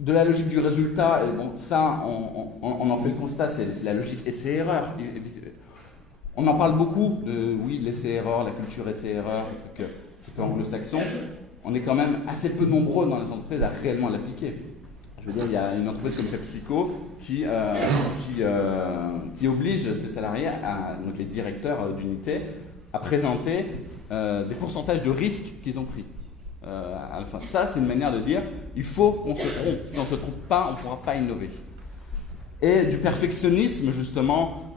De la logique du résultat, ça, on en fait le constat, c'est la logique essai-erreur. On en parle beaucoup de l'essai-erreur, la culture essai-erreur, un truc un petit peu anglo-saxon. On est quand même assez peu nombreux dans les entreprises à réellement l'appliquer. Je veux dire, il y a une entreprise comme PepsiCo qui oblige ses salariés, donc les directeurs d'unité, à présenter des pourcentages de risques qu'ils ont pris. À la fin. Ça, c'est une manière de dire il faut qu'on se trompe. Si on ne se trompe pas, on ne pourra pas innover. Et du perfectionnisme, justement,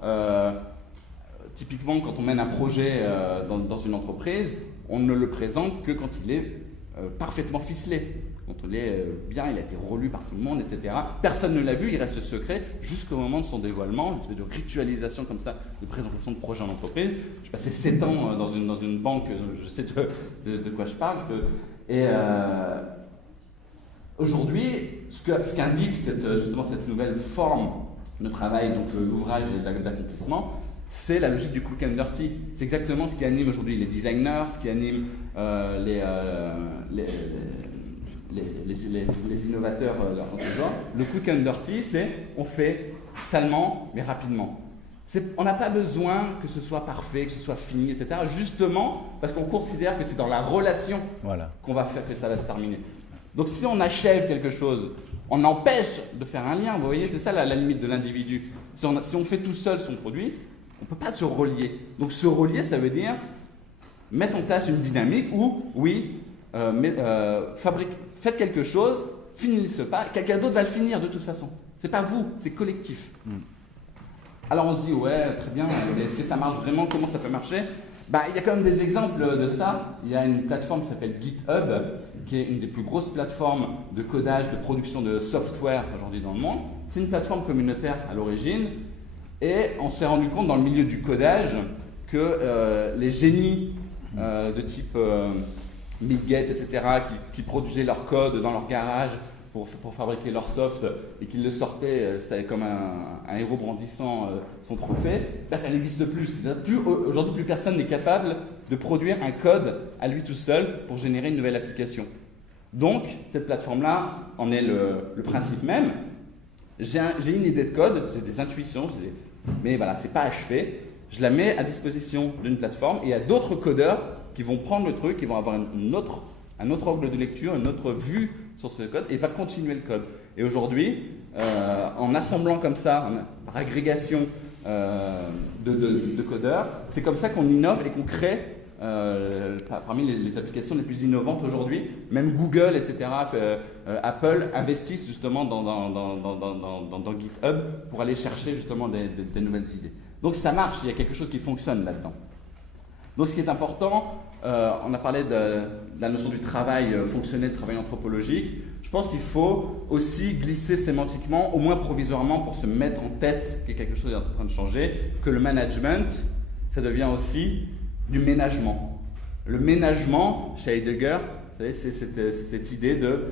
typiquement, quand on mène un projet dans une entreprise, on ne le présente que quand il est parfaitement ficelé. Quand il est bien, il a été relu par tout le monde, etc. Personne ne l'a vu, il reste secret jusqu'au moment de son dévoilement, une espèce de ritualisation comme ça, de présentation de projet en entreprise. J'ai passé 7 ans dans une banque, je sais de quoi je parle. Et aujourd'hui, ce qu'indique justement cette nouvelle forme de travail, donc l'ouvrage et d'accomplissement, c'est la logique du quick and dirty. C'est exactement ce qui anime aujourd'hui les designers, ce qui anime les innovateurs dans ce genre. Le quick and dirty, c'est on fait salement mais rapidement. On n'a pas besoin que ce soit parfait, que ce soit fini, etc. Justement parce qu'on considère que c'est dans la relation qu'on va faire que ça va se terminer. Donc si on achève quelque chose, on empêche de faire un lien. Vous voyez, c'est ça la limite de l'individu. Si on fait tout seul son produit, on ne peut pas se relier. Donc se relier, ça veut dire mettre en place une dynamique où, faites quelque chose, finissez pas, quelqu'un d'autre va le finir de toute façon. C'est pas vous, c'est collectif. Alors on se dit, ouais, très bien, mais est-ce que ça marche vraiment? Comment ça peut marcher? Il y a quand même des exemples de ça. Il y a une plateforme qui s'appelle GitHub, qui est une des plus grosses plateformes de codage, de production de software aujourd'hui dans le monde. C'est une plateforme communautaire à l'origine, et on s'est rendu compte dans le milieu du codage que les génies de type Bill Gates, etc., qui produisaient leur code dans leur garage pour fabriquer leur soft et qu'ils le sortaient comme un héros brandissant son trophée, ça n'existe plus. Aujourd'hui, plus personne n'est capable de produire un code à lui tout seul pour générer une nouvelle application. Donc, cette plateforme-là en est le principe même. J'ai une idée de code, j'ai des intuitions, mais voilà, c'est pas achevé. Je la mets à disposition d'une plateforme et il y a d'autres codeurs qui vont prendre le truc, qui vont avoir une autre un autre angle de lecture, une autre vue sur ce code et va continuer le code. Et aujourd'hui, en assemblant comme ça, par agrégation de codeurs, c'est comme ça qu'on innove et qu'on crée parmi les applications les plus innovantes aujourd'hui. Même Google, etc., Apple investissent justement dans GitHub pour aller chercher justement des nouvelles idées. Donc ça marche, il y a quelque chose qui fonctionne là-dedans. Donc ce qui est important, on a parlé de la notion du travail fonctionnel, travail anthropologique. Je pense qu'il faut aussi glisser sémantiquement, au moins provisoirement, pour se mettre en tête que quelque chose est en train de changer, que le management, ça devient aussi du ménagement. Le ménagement, chez Heidegger, vous savez, c'est cette idée de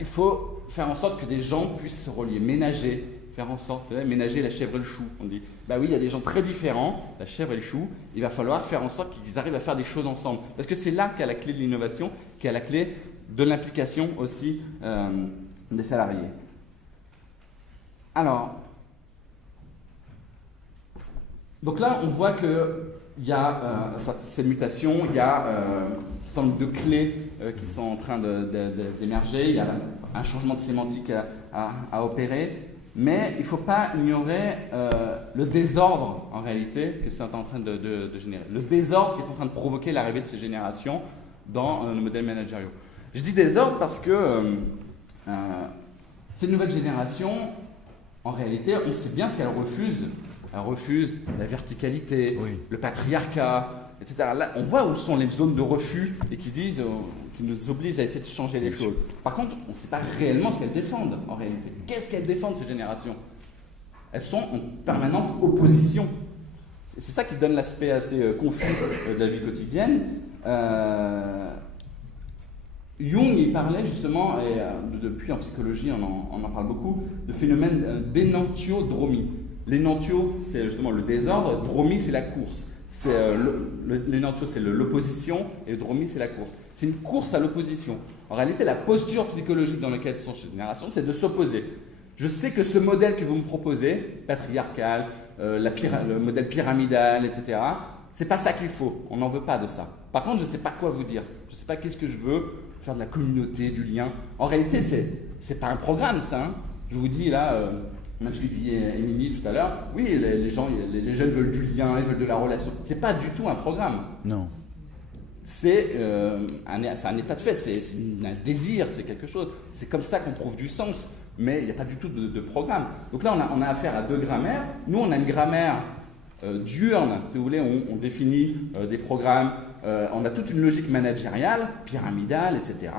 il faut faire en sorte que des gens puissent se relier, ménager, faire en sorte, ménager la chèvre et le chou. On dit, oui, il y a des gens très différents, la chèvre et le chou, il va falloir faire en sorte qu'ils arrivent à faire des choses ensemble. Parce que c'est là qu'est la clé de l'innovation, qu'est la clé de l'implication aussi des salariés. Alors, donc là, on voit qu'il y a ces mutations, il y a un certain nombre de clés qui sont en train d'émerger, il y a un changement de sémantique à opérer. Mais il ne faut pas ignorer le désordre, en réalité, que c'est en train de générer. Le désordre qui est en train de provoquer l'arrivée de ces générations dans nos modèles managériaux. Je dis désordre parce que ces nouvelles générations, en réalité, on sait bien ce qu'elles refusent. Elles refusent la verticalité, le patriarcat, etc. Là, on voit où sont les zones de refus et qui nous obligent à essayer de changer les choses. Par contre, on ne sait pas réellement ce qu'elles défendent, en réalité. Qu'est-ce qu'elles défendent, ces générations? Elles sont en permanente opposition. C'est ça qui donne l'aspect assez confus de la vie quotidienne. Jung, il parlait justement, et depuis en psychologie, on en parle beaucoup, de phénomène d'énantiodromie. L'énantio, c'est justement le désordre, dromie, c'est la course. L'énantio, c'est l'opposition, et le dromie, c'est la course. C'est une course à l'opposition. En réalité, la posture psychologique dans laquelle sont ces générations, c'est de s'opposer. Je sais que ce modèle que vous me proposez, patriarcal, le modèle pyramidal, etc., c'est pas ça qu'il faut. On n'en veut pas de ça. Par contre, je ne sais pas quoi vous dire. Je ne sais pas qu'est-ce que je veux, faire de la communauté, du lien. En réalité, c'est pas un programme, ça. Hein. Je vous dis là... Même ce que dit Émilie tout à l'heure, oui, les jeunes veulent du lien, ils veulent de la relation. C'est pas du tout un programme. Non. C'est un état de fait, c'est un désir, c'est quelque chose. C'est comme ça qu'on trouve du sens, mais il n'y a pas du tout de programme. Donc là, on a affaire à deux grammaires. Nous, on a une grammaire diurne, si vous voulez, on définit des programmes. On a toute une logique managériale, pyramidale, etc.,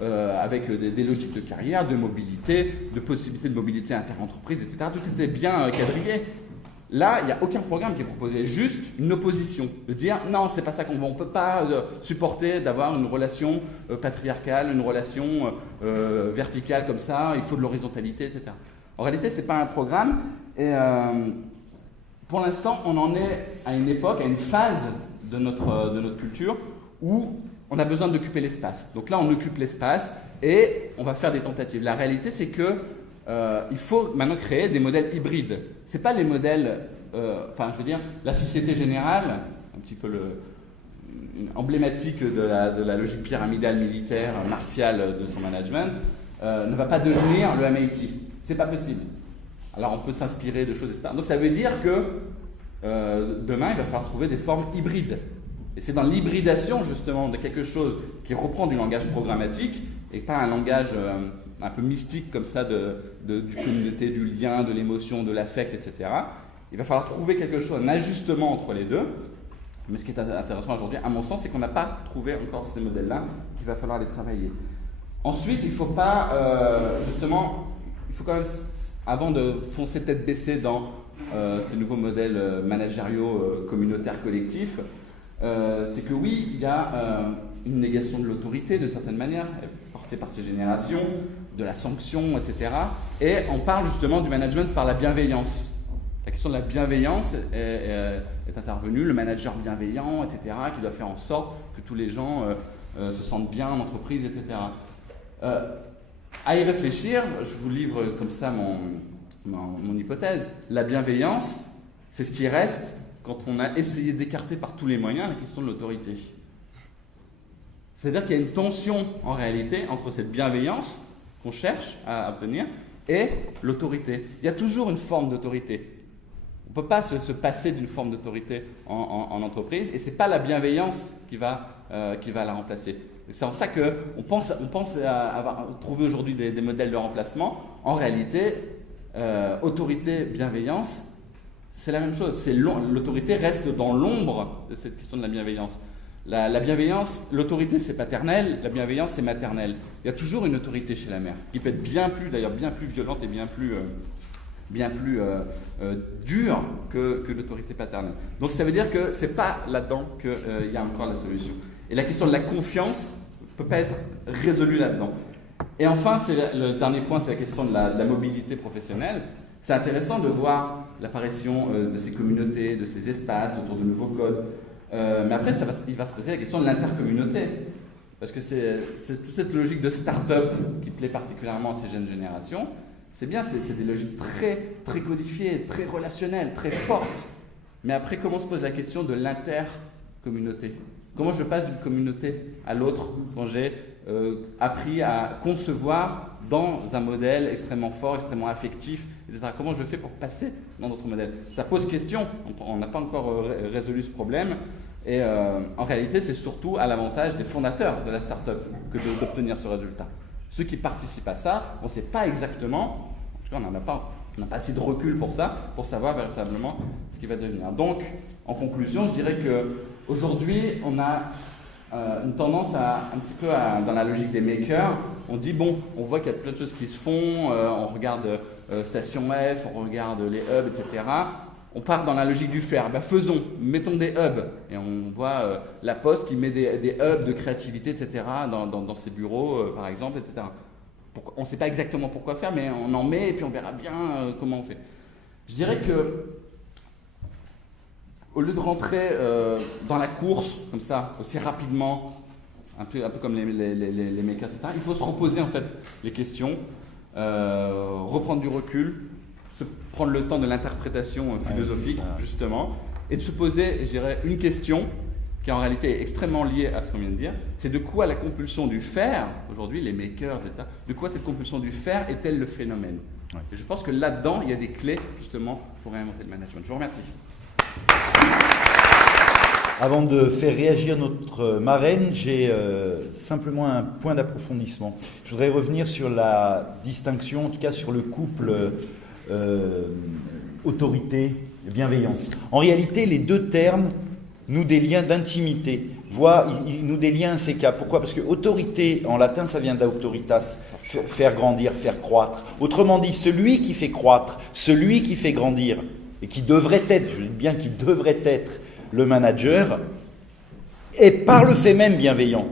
avec des logiques de carrière, de mobilité, de possibilités de mobilité inter-entreprise, etc. Tout était bien quadrillé. Là, il n'y a aucun programme qui est proposé, juste une opposition, de dire non, c'est pas ça qu'on veut, on ne peut pas supporter d'avoir une relation patriarcale, une relation verticale comme ça, il faut de l'horizontalité, etc. En réalité, ce n'est pas un programme, et pour l'instant, on en est à une époque, à une phase de notre culture où on a besoin d'occuper l'espace. Donc là, on occupe l'espace et on va faire des tentatives. La réalité, c'est que il faut maintenant créer des modèles hybrides. C'est pas les modèles, je veux dire, la Société Générale, un petit peu emblématique de la logique pyramidale militaire, martiale de son management, ne va pas devenir le MIT. C'est pas possible. Alors on peut s'inspirer de choses, etc. Donc ça veut dire que demain, il va falloir trouver des formes hybrides. Et c'est dans l'hybridation, justement, de quelque chose qui reprend du langage programmatique et pas un langage un peu mystique comme ça du communauté, du lien, de l'émotion, de l'affect, etc. Il va falloir trouver quelque chose, un ajustement entre les deux. Mais ce qui est intéressant aujourd'hui, à mon sens, c'est qu'on n'a pas trouvé encore ces modèles-là, qu'il va falloir les travailler. Ensuite, il ne faut pas, il faut quand même, avant de foncer tête baissée dans ces nouveaux modèles managériaux communautaires collectifs, c'est que oui, il y a une négation de l'autorité d'une certaine manière, portée par ces générations, de la sanction, etc. Et on parle justement du management par la bienveillance. La question de la bienveillance est intervenue, le manager bienveillant, etc., qui doit faire en sorte que tous les gens se sentent bien en entreprise, etc. À y réfléchir, je vous livre comme ça mon hypothèse. La bienveillance, c'est ce qui reste quand on a essayé d'écarter par tous les moyens la question de l'autorité. C'est-à-dire qu'il y a une tension en réalité entre cette bienveillance qu'on cherche à obtenir et l'autorité. Il y a toujours une forme d'autorité. On ne peut pas se passer d'une forme d'autorité en entreprise, et ce n'est pas la bienveillance qui va la remplacer. C'est en ça qu'on pense avoir trouvé aujourd'hui des modèles de remplacement. En réalité, autorité, bienveillance, c'est la même chose. L'autorité reste dans l'ombre de cette question de la bienveillance. La bienveillance, l'autorité c'est paternel, la bienveillance c'est maternel. Il y a toujours une autorité chez la mère, qui peut être bien plus violente et bien plus dure que l'autorité paternelle. Donc ça veut dire que c'est pas là-dedans qu'il y a encore la solution. Et la question de la confiance ne peut pas être résolue là-dedans. Et enfin, le dernier point, c'est la question de la mobilité professionnelle. C'est intéressant de voir l'apparition de ces communautés, de ces espaces autour de nouveaux codes. Mais après, il va se poser la question de l'intercommunauté. Parce que c'est toute cette logique de start-up qui plaît particulièrement à ces jeunes générations. C'est bien, c'est des logiques très, très codifiées, très relationnelles, très fortes. Mais après, comment se pose la question de l'intercommunauté ? Comment je passe d'une communauté à l'autre quand j'ai appris à concevoir dans un modèle extrêmement fort, extrêmement affectif, etc. Comment je fais pour passer dans d'autres modèles ? Ça pose question, on n'a pas encore résolu ce problème. Et en réalité, c'est surtout à l'avantage des fondateurs de la start-up que d'obtenir ce résultat. Ceux qui participent à ça, on ne sait pas exactement, en tout cas on n'a pas assez de recul pour ça, pour savoir véritablement ce qui va devenir. Donc, en conclusion, je dirais qu'aujourd'hui, on a une tendance un petit peu dans la logique des makers. On dit, bon, on voit qu'il y a plein de choses qui se font, on regarde Station F, on regarde les hubs, etc. On part dans la logique du faire. Ben, faisons, mettons des hubs. Et on voit la Poste qui met des hubs de créativité, etc. dans ses bureaux, par exemple, etc. On ne sait pas exactement pourquoi faire, mais on en met et puis on verra bien comment on fait. Je dirais que, au lieu de rentrer dans la course, comme ça, aussi rapidement, un peu comme les makers, etc., il faut se reposer en fait les questions, reprendre du recul, se prendre le temps de l'interprétation philosophique, justement, et de se poser, je dirais, une question qui en réalité est extrêmement liée à ce qu'on vient de dire, c'est de quoi la compulsion du faire, aujourd'hui les makers, etc., de quoi cette compulsion du faire est-elle le phénomène ? Et je pense que là-dedans, il y a des clés, justement, pour réinventer le management. Je vous remercie. Avant de faire réagir notre marraine, j'ai simplement un point d'approfondissement. Je voudrais revenir sur la distinction, en tout cas sur le couple autorité et bienveillance. En réalité, les deux termes nouent des liens d'intimité, ils nouent des liens insécables. Pourquoi ? Parce que autorité, en latin, ça vient d'auctoritas, faire grandir, faire croître. Autrement dit, celui qui fait croître, celui qui fait grandir, et qui devrait être, je dis bien qui devrait être le manager, est par le fait même bienveillant.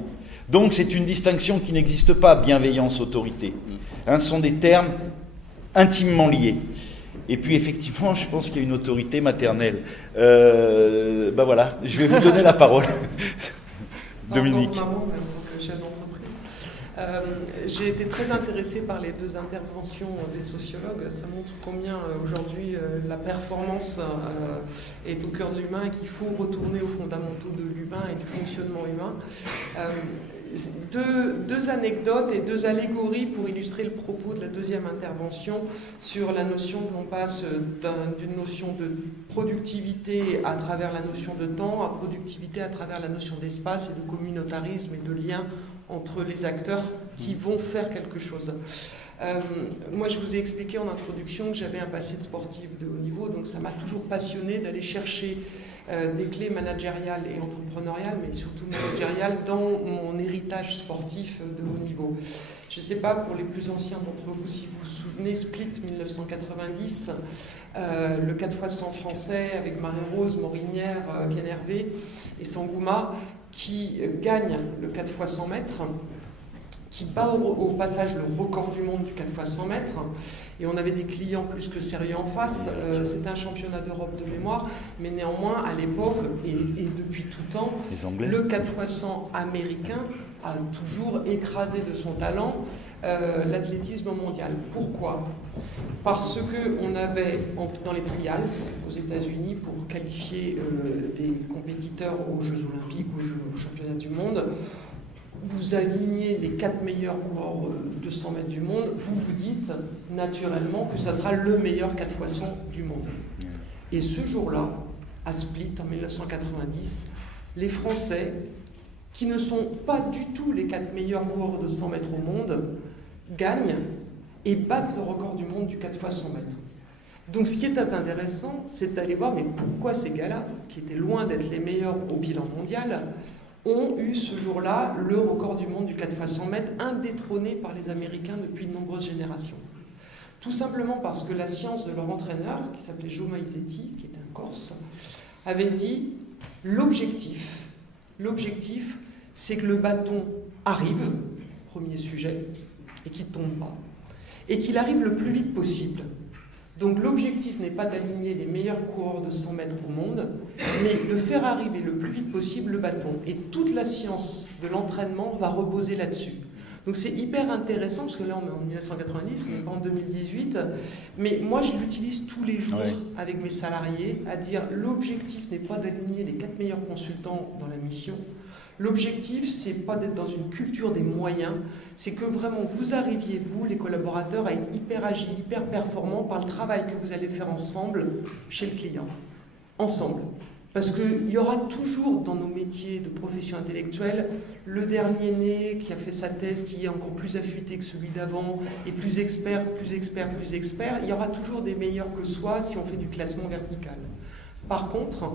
Donc c'est une distinction qui n'existe pas, bienveillance-autorité. Ce sont des termes intimement liés. Et puis effectivement, je pense qu'il y a une autorité maternelle. Voilà, je vais vous donner la parole. Dominique. En tant que maman, mais en tant que chef d'entreprise. J'ai été très intéressée par les deux interventions des sociologues. Ça montre combien aujourd'hui la performance est au cœur de l'humain et qu'il faut retourner aux fondamentaux de l'humain et du fonctionnement humain. Deux anecdotes et deux allégories pour illustrer le propos de la deuxième intervention sur la notion que l'on passe d'une notion de productivité à travers la notion de temps, à productivité à travers la notion d'espace et de communautarisme et de lien entre les acteurs qui vont faire quelque chose. Moi, je vous ai expliqué en introduction que j'avais un passé de sportif de haut niveau, donc ça m'a toujours passionné d'aller chercher des clés managériales et entrepreneuriales, mais surtout managériales, dans mon héritage sportif de haut niveau. Je ne sais pas, pour les plus anciens d'entre vous, si vous vous souvenez, Split 1990, le 4x100 français avec Marie-Rose, Morinière, Ken Hervé et Sangouma, qui gagne le 4x100 mètres, qui bat au passage le record du monde du 4x100 mètres, et on avait des clients plus que sérieux en face. C'était un championnat d'Europe de mémoire, mais néanmoins, à l'époque, et depuis tout temps, le 4x100 américain a toujours écrasé de son talent l'athlétisme mondial. Pourquoi ? Parce qu'on avait, dans les trials aux États-Unis, pour qualifier des compétiteurs aux Jeux Olympiques, aux Championnats du monde, vous alignez les 4 meilleurs coureurs de 100 mètres du monde, vous vous dites naturellement que ça sera le meilleur 4x100 du monde. Et ce jour-là, à Split, en 1990, les Français, qui ne sont pas du tout les 4 meilleurs coureurs de 100 mètres au monde, gagnent et battent le record du monde du 4x100 mètres. Donc ce qui est intéressant, c'est d'aller voir, mais pourquoi ces gars-là, qui étaient loin d'être les meilleurs au bilan mondial, ont eu ce jour-là le record du monde du 4x100 mètres, indétrôné par les Américains depuis de nombreuses générations. Tout simplement parce que la science de leur entraîneur, qui s'appelait Joe Maisetti, qui était un Corse, avait dit l'objectif, c'est que le bâton arrive, premier sujet, et qu'il ne tombe pas, et qu'il arrive le plus vite possible. Donc l'objectif n'est pas d'aligner les meilleurs coureurs de 100 mètres au monde, mais de faire arriver le plus vite possible le bâton. Et toute la science de l'entraînement va reposer là-dessus. Donc c'est hyper intéressant, parce que là on est en 1990, on n'est pas en 2018, mais moi je l'utilise tous les jours avec mes salariés, à dire l'objectif n'est pas d'aligner les 4 meilleurs consultants dans la mission. L'objectif, c'est pas d'être dans une culture des moyens, c'est que vraiment vous arriviez, vous, les collaborateurs, à être hyper agiles, hyper performants par le travail que vous allez faire ensemble chez le client. Ensemble. Parce qu'il y aura toujours dans nos métiers de profession intellectuelle le dernier né qui a fait sa thèse, qui est encore plus affûté que celui d'avant, et plus expert. Il y aura toujours des meilleurs que soi si on fait du classement vertical. Par contre,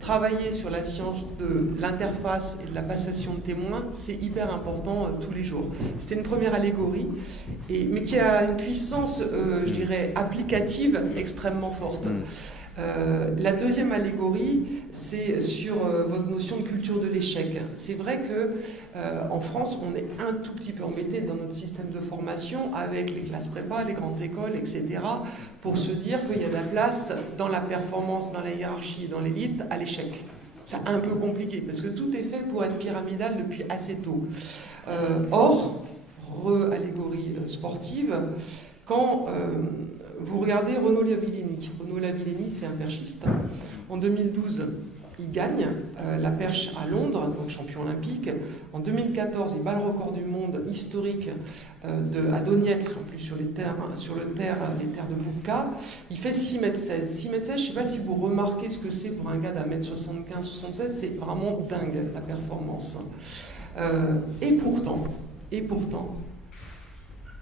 travailler sur la science de l'interface et de la passation de témoins, c'est hyper important tous les jours. C'était une première allégorie, mais qui a une puissance, je dirais, applicative extrêmement forte. La deuxième allégorie, c'est sur votre notion de culture de l'échec. C'est vrai qu'en France, on est un tout petit peu embêté dans notre système de formation avec les classes prépa, les grandes écoles, etc., pour se dire qu'il y a de la place dans la performance, dans la hiérarchie, dans l'élite, à l'échec. C'est un peu compliqué, parce que tout est fait pour être pyramidal depuis assez tôt. Or, allégorie sportive, quand vous regardez Renaud Lavillenie, c'est un perchiste. En 2012, il gagne la perche à Londres, donc champion olympique. En 2014, il bat le record du monde historique à Donetsk, en plus sur les terres de Boubka. Il fait 6,16 m. 6,16 m, je ne sais pas si vous remarquez ce que c'est pour un gars d'un mètre 75, 76, c'est vraiment dingue la performance. Et pourtant,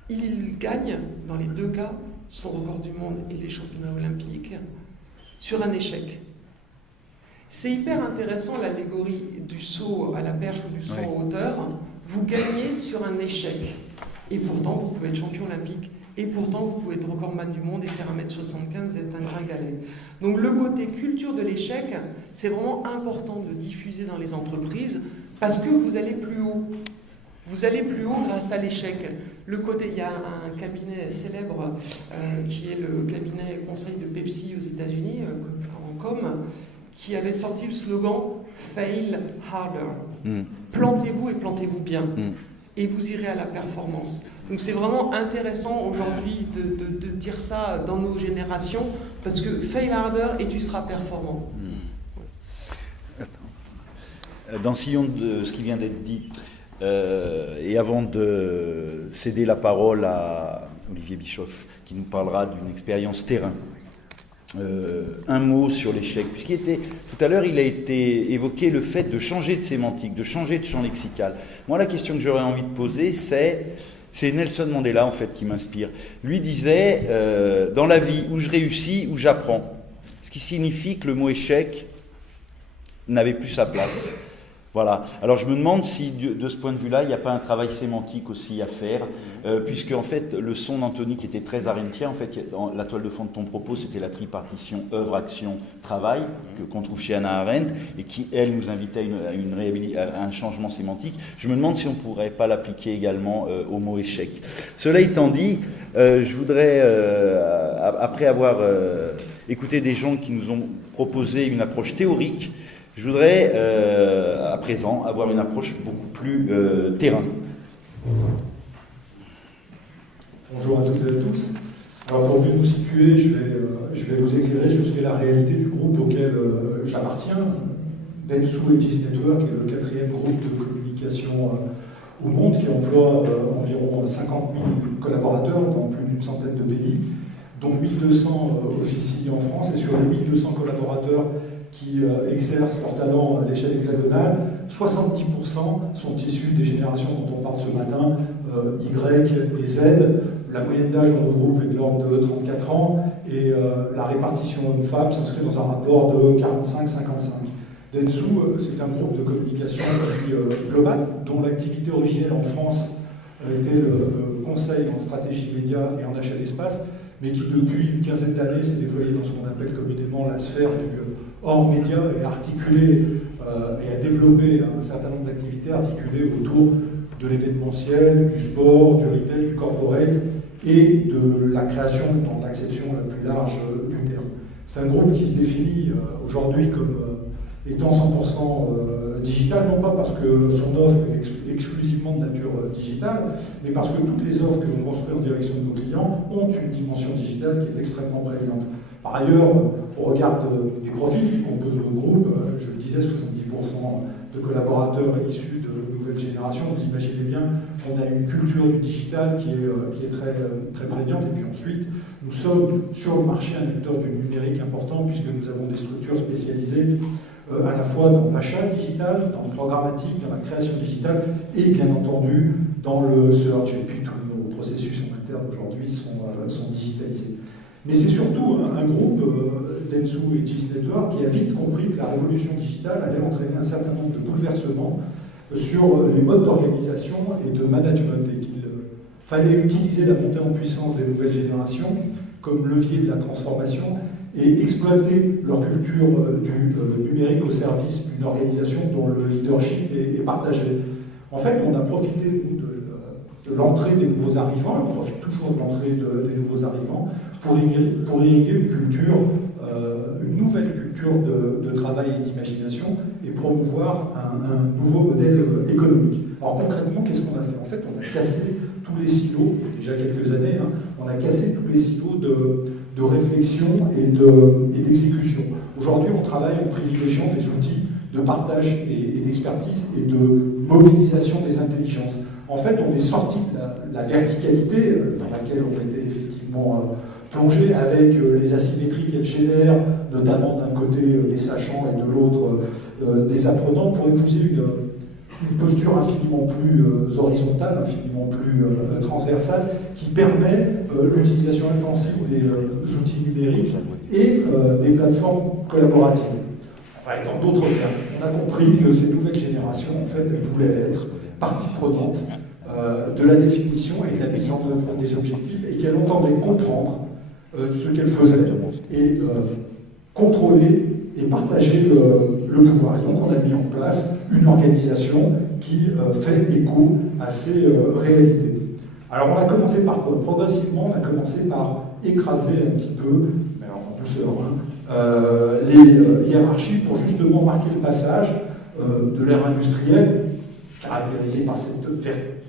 il gagne dans les 2 cas son record du monde et les championnats olympiques sur un échec. C'est hyper intéressant l'allégorie du saut à la perche ou du saut en hauteur. Vous gagnez sur un échec. Et pourtant, vous pouvez être champion olympique. Et pourtant, vous pouvez être recordman du monde et faire 1m75 et être un gringalet. Donc le côté culture de l'échec, c'est vraiment important de diffuser dans les entreprises parce que vous allez plus haut. Vous allez plus haut grâce à l'échec. Il y a un cabinet célèbre qui est le cabinet conseil de Pepsi aux États-Unis, en com, qui avait sorti le slogan « Fail harder ». Plantez-vous et plantez-vous bien. Et vous irez à la performance. Donc c'est vraiment intéressant aujourd'hui de dire ça dans nos générations, parce que fail harder et tu seras performant. Dans sillon de ce qui vient d'être dit, et avant de céder la parole à Olivier Bischoff, qui nous parlera d'une expérience terrain, un mot sur l'échec. Tout à l'heure, il a été évoqué le fait de changer de sémantique, de changer de champ lexical. Moi, la question que j'aurais envie de poser, c'est Nelson Mandela, en fait, qui m'inspire. Lui disait, dans la vie, où je réussis, où j'apprends. Ce qui signifie que le mot échec n'avait plus sa place. Voilà. Alors je me demande si de ce point de vue-là, il n'y a pas un travail sémantique aussi à faire, puisque en fait le son d'Anthony qui était très arendtien, en fait dans la toile de fond de ton propos, c'était la tripartition œuvre, action, travail qu'on trouve chez Hannah Arendt et qui elle nous invitait à un changement sémantique. Je me demande si on ne pourrait pas l'appliquer également au mot échec. Cela étant dit, je voudrais après avoir écouté des gens qui nous ont proposé une approche théorique, je voudrais, à présent, avoir une approche beaucoup plus terrain. Bonjour à toutes et à tous. Alors, pour mieux vous situer, je vais vous éclairer sur ce qu'est la réalité du groupe auquel j'appartiens. Dentsu Exist Network est le 4e groupe de communication au monde, qui emploie environ 50 000 collaborateurs dans plus d'une centaine de pays, dont 1200 officient en France, et sur les 1200 collaborateurs qui exercent leur talent à l'échelle hexagonale, 70% sont issus des générations dont on parle ce matin, Y et Z. La moyenne d'âge dans le groupe est de l'ordre de 34 ans, et la répartition homme-femme s'inscrit dans un rapport de 45-55. Dentsu, c'est un groupe de communication global, dont l'activité originelle en France était le conseil en stratégie média et en achat d'espace, mais qui depuis une quinzaine d'années s'est déployé dans ce qu'on appelle communément la sphère du hors-média et articulé et a développé un certain nombre d'activités articulées autour de l'événementiel, du sport, du retail, du corporate et de la création dans l'acception la plus large du terme. C'est un groupe qui se définit aujourd'hui comme étant 100% digital, non pas parce que son offre est exclusivement de nature digitale, mais parce que toutes les offres que l'on construit en direction de nos clients ont une dimension digitale qui est extrêmement prégnante. Par ailleurs, au regard des profils qui composent le groupe, je le disais, 70% de collaborateurs issus de nouvelles générations, vous imaginez bien qu'on a une culture du digital qui est très, très prégnante, et puis ensuite, nous sommes sur le marché un acteur du numérique important, puisque nous avons des structures spécialisées à la fois dans l'achat digital, dans le programmatique, dans la création digitale, et bien entendu dans le search. Et puis tous nos processus en interne aujourd'hui sont digitalisés. Mais c'est surtout un groupe, Dentsu et GIS Network, qui a vite compris que la révolution digitale allait entraîner un certain nombre de bouleversements sur les modes d'organisation et de management, et qu'il fallait utiliser la montée en puissance des nouvelles générations comme levier de la transformation et exploiter leur culture du numérique au service d'une organisation dont le leadership est partagé. En fait, on a profité de l'entrée des nouveaux arrivants, et on profite toujours de l'entrée des nouveaux arrivants, pour irriguer une culture, une nouvelle culture de travail et d'imagination, et promouvoir un nouveau modèle économique. Alors concrètement, qu'est-ce qu'on a fait? En fait, on a cassé tous les silos, déjà quelques années, on a cassé tous les silos de réflexion et d'exécution. Aujourd'hui, on travaille en privilégiant des outils de partage et d'expertise et de mobilisation des intelligences. En fait, on est sorti de la verticalité dans laquelle on était effectivement plongé, avec les asymétries qu'elle génère, notamment d'un côté des sachants et de l'autre des apprenants, pour épouser une posture infiniment plus horizontale, infiniment plus transversale, qui permet l'utilisation intensive des outils numériques et des plateformes collaboratives. Ouais, dans d'autres termes, on a compris que ces nouvelles générations, en fait, elles voulaient être partie prenante de la définition et de la mise en œuvre des objectifs, et qu'elles entendaient comprendre ce qu'elles faisaient et contrôler et partager le pouvoir. Et donc on a mis en place une organisation qui fait écho à ces réalités. Alors on a commencé par quoi? Progressivement, on a commencé par écraser un petit peu, mais en douceur, les hiérarchies, pour justement marquer le passage de l'ère industrielle, caractérisée par cette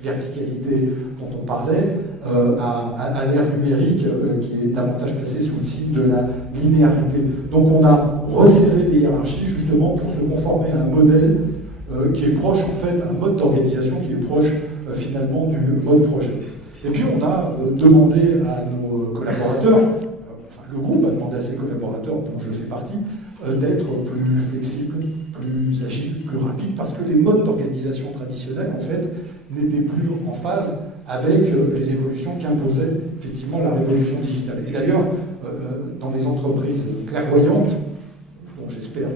verticalité dont on parlait, à l'ère numérique qui est davantage placée sous le signe de la linéarité. Donc on a resserré les hiérarchies justement pour se conformer à un modèle qui est proche, en fait, un mode d'organisation qui est proche finalement du mode projet. Et puis on a demandé à nos collaborateurs, enfin le groupe a demandé à ses collaborateurs, dont je fais partie, d'être plus flexibles, plus agiles, plus rapides, parce que les modes d'organisation traditionnels, en fait, n'étaient plus en phase avec les évolutions qu'imposait effectivement la révolution digitale. Et d'ailleurs, dans les entreprises clairvoyantes, dont j'espère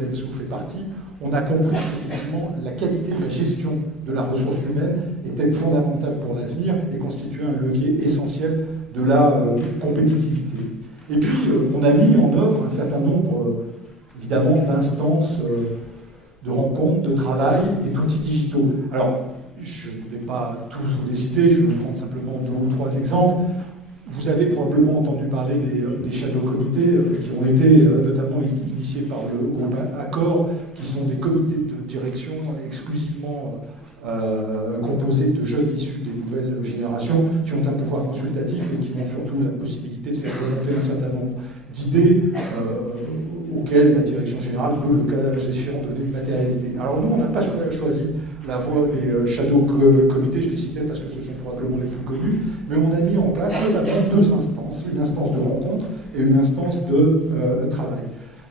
Dentsu fait partie, on a compris qu'effectivement la qualité de la gestion de la ressource humaine était fondamentale pour l'avenir et constituait un levier essentiel de la compétitivité. Et puis, on a mis en œuvre un certain nombre, évidemment, d'instances, de rencontres, de travail et d'outils digitaux. Alors, je ne vais pas tous vous les citer, je vais vous prendre simplement 2 ou 3 exemples. Vous avez probablement entendu parler des shadow comités qui ont été notamment initiés par le groupe Accor, qui sont des comités de direction exclusivement composés de jeunes issus des nouvelles générations, qui ont un pouvoir consultatif et qui ont surtout la possibilité de faire remonter un certain nombre d'idées auquel la direction générale peut, le cas échéant, donner une matérialité. Alors nous, on n'a pas choisi la voie des shadow comités, je les citais parce que ce sont probablement les plus connus, mais on a mis en place notamment deux instances, une instance de rencontre et une instance de travail.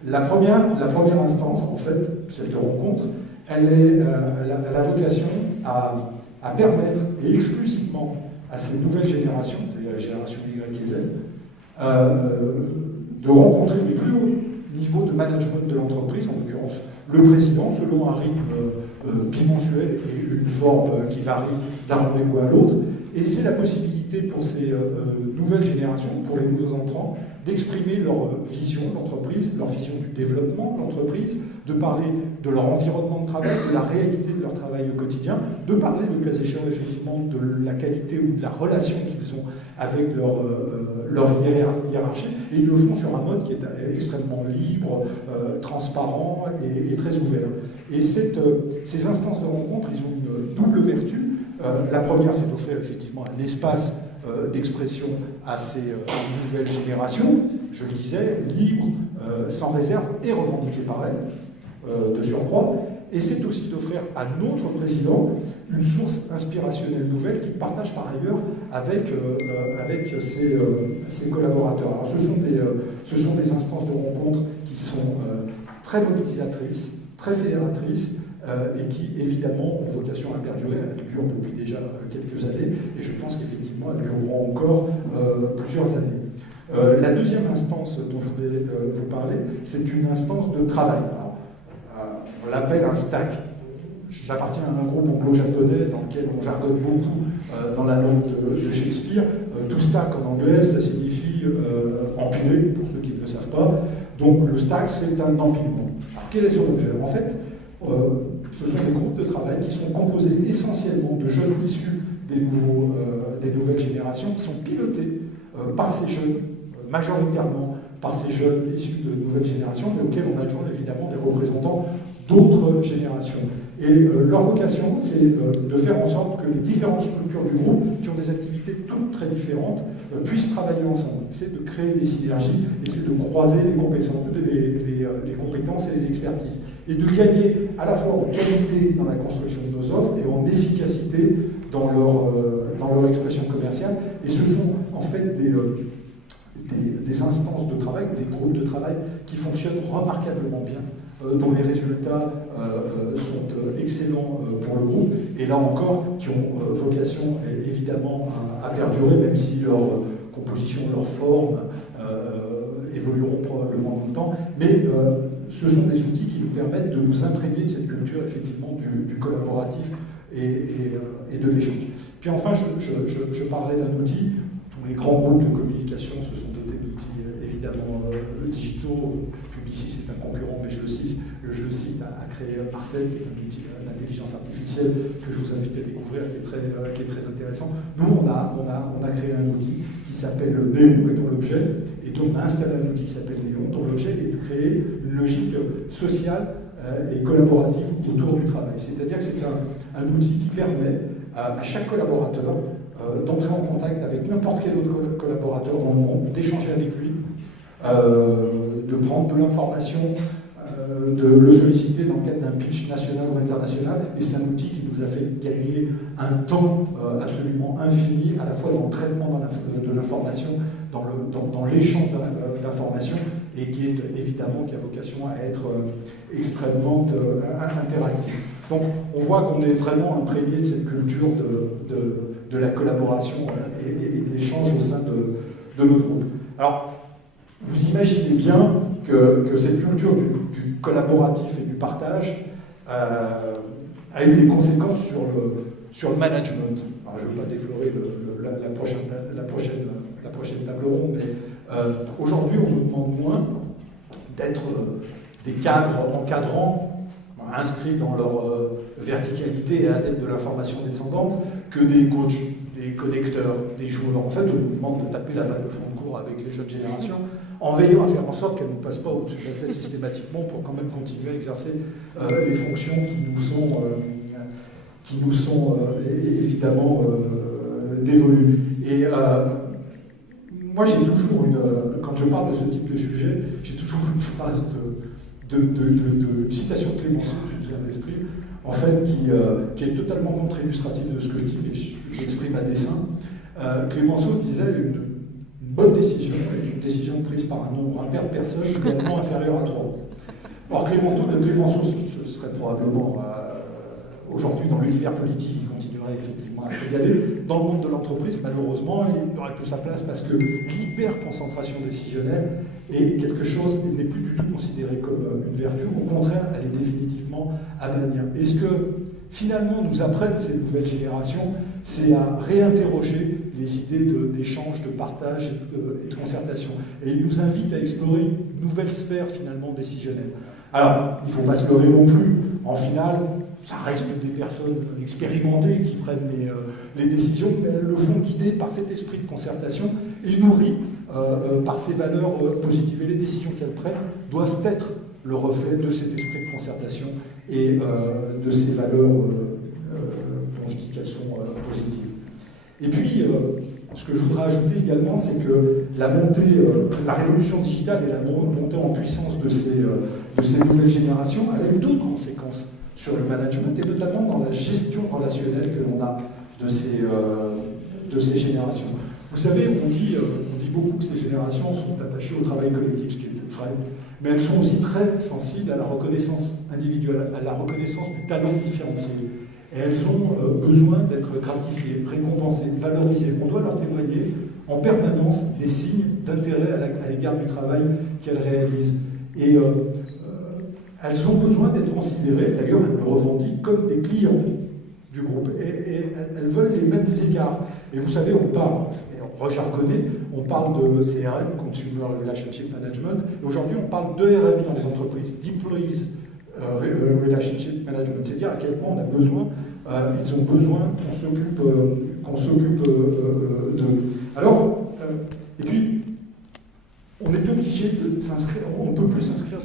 La première instance, en fait, celle de rencontre, elle a vocation à permettre, et exclusivement à ces nouvelles générations, la génération Y et Z, de rencontrer les plus hauts niveaux de management de l'entreprise, en l'occurrence le président, selon un rythme bimensuel et une forme qui varie d'un rendez-vous à l'autre. Et c'est la possibilité pour ces nouvelles générations, pour les nouveaux entrants, d'exprimer leur vision de l'entreprise, leur vision du développement de l'entreprise, de parler de leur environnement de travail, de la réalité de leur travail au quotidien, de parler, le cas échéant, effectivement, de la qualité ou de la relation qu'ils ont avec leur hiérarchie. Et ils le font sur un mode qui est extrêmement libre, transparent et très ouvert. Et ces instances de rencontre, ils ont une double vertu. La première, c'est d'offrir effectivement un espace d'expression à ces nouvelles générations, je le disais, libre, sans réserve et revendiqué par elles, de surcroît. Et c'est aussi d'offrir à notre président une source inspirationnelle nouvelle qu'il partage par ailleurs avec ses collaborateurs. Alors ce sont des instances de rencontre qui sont très mobilisatrices, très fédératrices, et qui, évidemment, ont vocation à perdurer. Elles durent depuis déjà quelques années, et je pense qu'effectivement, elles dureront encore plusieurs années. La deuxième instance dont je voulais vous parler, c'est une instance de travail. Alors, on l'appelle un stack. J'appartiens à un groupe anglo-japonais dans lequel on jargonne beaucoup dans la langue de Shakespeare. To stack en anglais, ça signifie empiler, pour ceux qui ne le savent pas. Donc le stack, c'est un empilement. Alors quel est son objet? En fait, ce sont des groupes de travail qui sont composés essentiellement de jeunes issus des nouvelles générations, qui sont pilotés par ces jeunes, majoritairement par ces jeunes issus de nouvelles générations, mais auxquels on adjoint évidemment des représentants d'autres générations. Et leur vocation, c'est de faire en sorte que les différentes structures du groupe, qui ont des activités toutes très différentes, puissent travailler ensemble. C'est de créer des synergies et c'est de croiser les compétences et les expertises. Et de gagner à la fois en qualité dans la construction de nos offres et en efficacité dans leur expression commerciale. Et ce sont en fait des instances de travail, des groupes de travail qui fonctionnent remarquablement bien, dont les résultats sont excellents pour le groupe, et là encore, qui ont vocation évidemment à perdurer, même si leur composition, leur forme évolueront probablement dans le temps, mais ce sont des outils qui nous permettent de nous imprégner de cette culture effectivement du collaboratif et de l'échange. Puis enfin, je parlerai d'un outil. Tous les grands groupes de communication se sont dotés d'outils évidemment digitaux. Publicis est un concurrent, mais je le cite, a créé Marcel, qui est un outil d'intelligence artificielle que je vous invite à découvrir, qui est très intéressant. Nous, on a créé un outil qui s'appelle Néon, et dont l'objet, et donc on a installé un outil qui s'appelle Néon, dont l'objet est de créer une logique sociale et collaborative autour du travail. C'est-à-dire que c'est un outil qui permet à chaque collaborateur d'entrer en contact avec n'importe quel autre collaborateur dans le monde, d'échanger avec lui, de prendre de l'information, de le solliciter dans le cadre d'un pitch national ou international, et c'est un outil qui nous a fait gagner un temps absolument infini, à la fois dans le traitement de l'information, dans l'échange d'informations, et qui est évidemment, qui a vocation à être extrêmement interactif. Donc on voit qu'on est vraiment imprégné de cette culture de la collaboration et de l'échange au sein de notre groupe. Alors, vous imaginez bien que cette culture du collaboratif et du partage a eu des conséquences sur le management. Alors, je ne veux pas déflorer la prochaine table ronde, mais aujourd'hui, on nous demande moins d'être des cadres encadrants, inscrits dans leur verticalité et adeptes de l'information descendante, que des coachs, des connecteurs, des joueurs. En fait, on nous demande de taper la balle de fond de cours avec les jeunes générations, en veillant à faire en sorte qu'elles ne passent pas au-dessus de la tête systématiquement pour quand même continuer à exercer les fonctions qui nous sont évidemment dévolues. Et moi, j'ai toujours quand je parle de ce type de sujet, j'ai toujours une phrase de citation de Clémenceau qui me vient à l'esprit, en fait, qui est totalement contre-illustrative de ce que je dis, mais je l'exprime à dessein. Clémenceau disait une bonne décision est une décision prise par un nombre impair de personnes également inférieur à 3. Or, Clémenceau, ce serait probablement aujourd'hui dans l'univers politique, il continuerait effectivement à s'égaler. Dans le monde de l'entreprise, malheureusement, il n'aurait plus sa place parce que l'hyper-concentration décisionnelle est quelque chose qui n'est plus du tout considéré comme une vertu. Au contraire, elle est définitivement à bannir. Et ce que finalement nous apprennent ces nouvelles générations, c'est à réinterroger les idées d'échange, de partage et de concertation. Et ils nous invitent à explorer une nouvelle sphère finalement décisionnelle. Alors, il ne faut pas se leurrer non plus. En finale, ça reste des personnes expérimentées qui prennent les décisions, mais elles le font guider par cet esprit de concertation et nourries par ces valeurs positives. Et les décisions qu'elles prennent doivent être le reflet de cet esprit de concertation et de ces valeurs dont je dis qu'elles sont positives. Et puis, ce que je voudrais ajouter également, c'est que la révolution digitale et la montée en puissance de ces nouvelles générations, elle a eu d'autres conséquences sur le management et notamment dans la gestion relationnelle que l'on a de ces générations. Vous savez, on dit beaucoup que ces générations sont attachées au travail collectif, ce qui est peut-être vrai, mais elles sont aussi très sensibles à la reconnaissance individuelle, à la reconnaissance du talent différencié. Et elles ont besoin d'être gratifiées, récompensées, valorisées. On doit leur témoigner en permanence des signes d'intérêt à l'égard du travail qu'elles réalisent. Et elles ont besoin d'être considérées, d'ailleurs elles le revendiquent, comme des clients du groupe. Et elles veulent les mêmes égards. Et vous savez, on parle, rejargonné, on parle de CRM, Consumer Relationship Management, et aujourd'hui on parle d'ERM dans les entreprises, d'Employees Relationship Management, c'est-à-dire à quel point on a besoin, ils ont besoin qu'on s'occupe d'eux. Alors, et puis, on est obligé de s'inscrire, on ne peut plus s'inscrire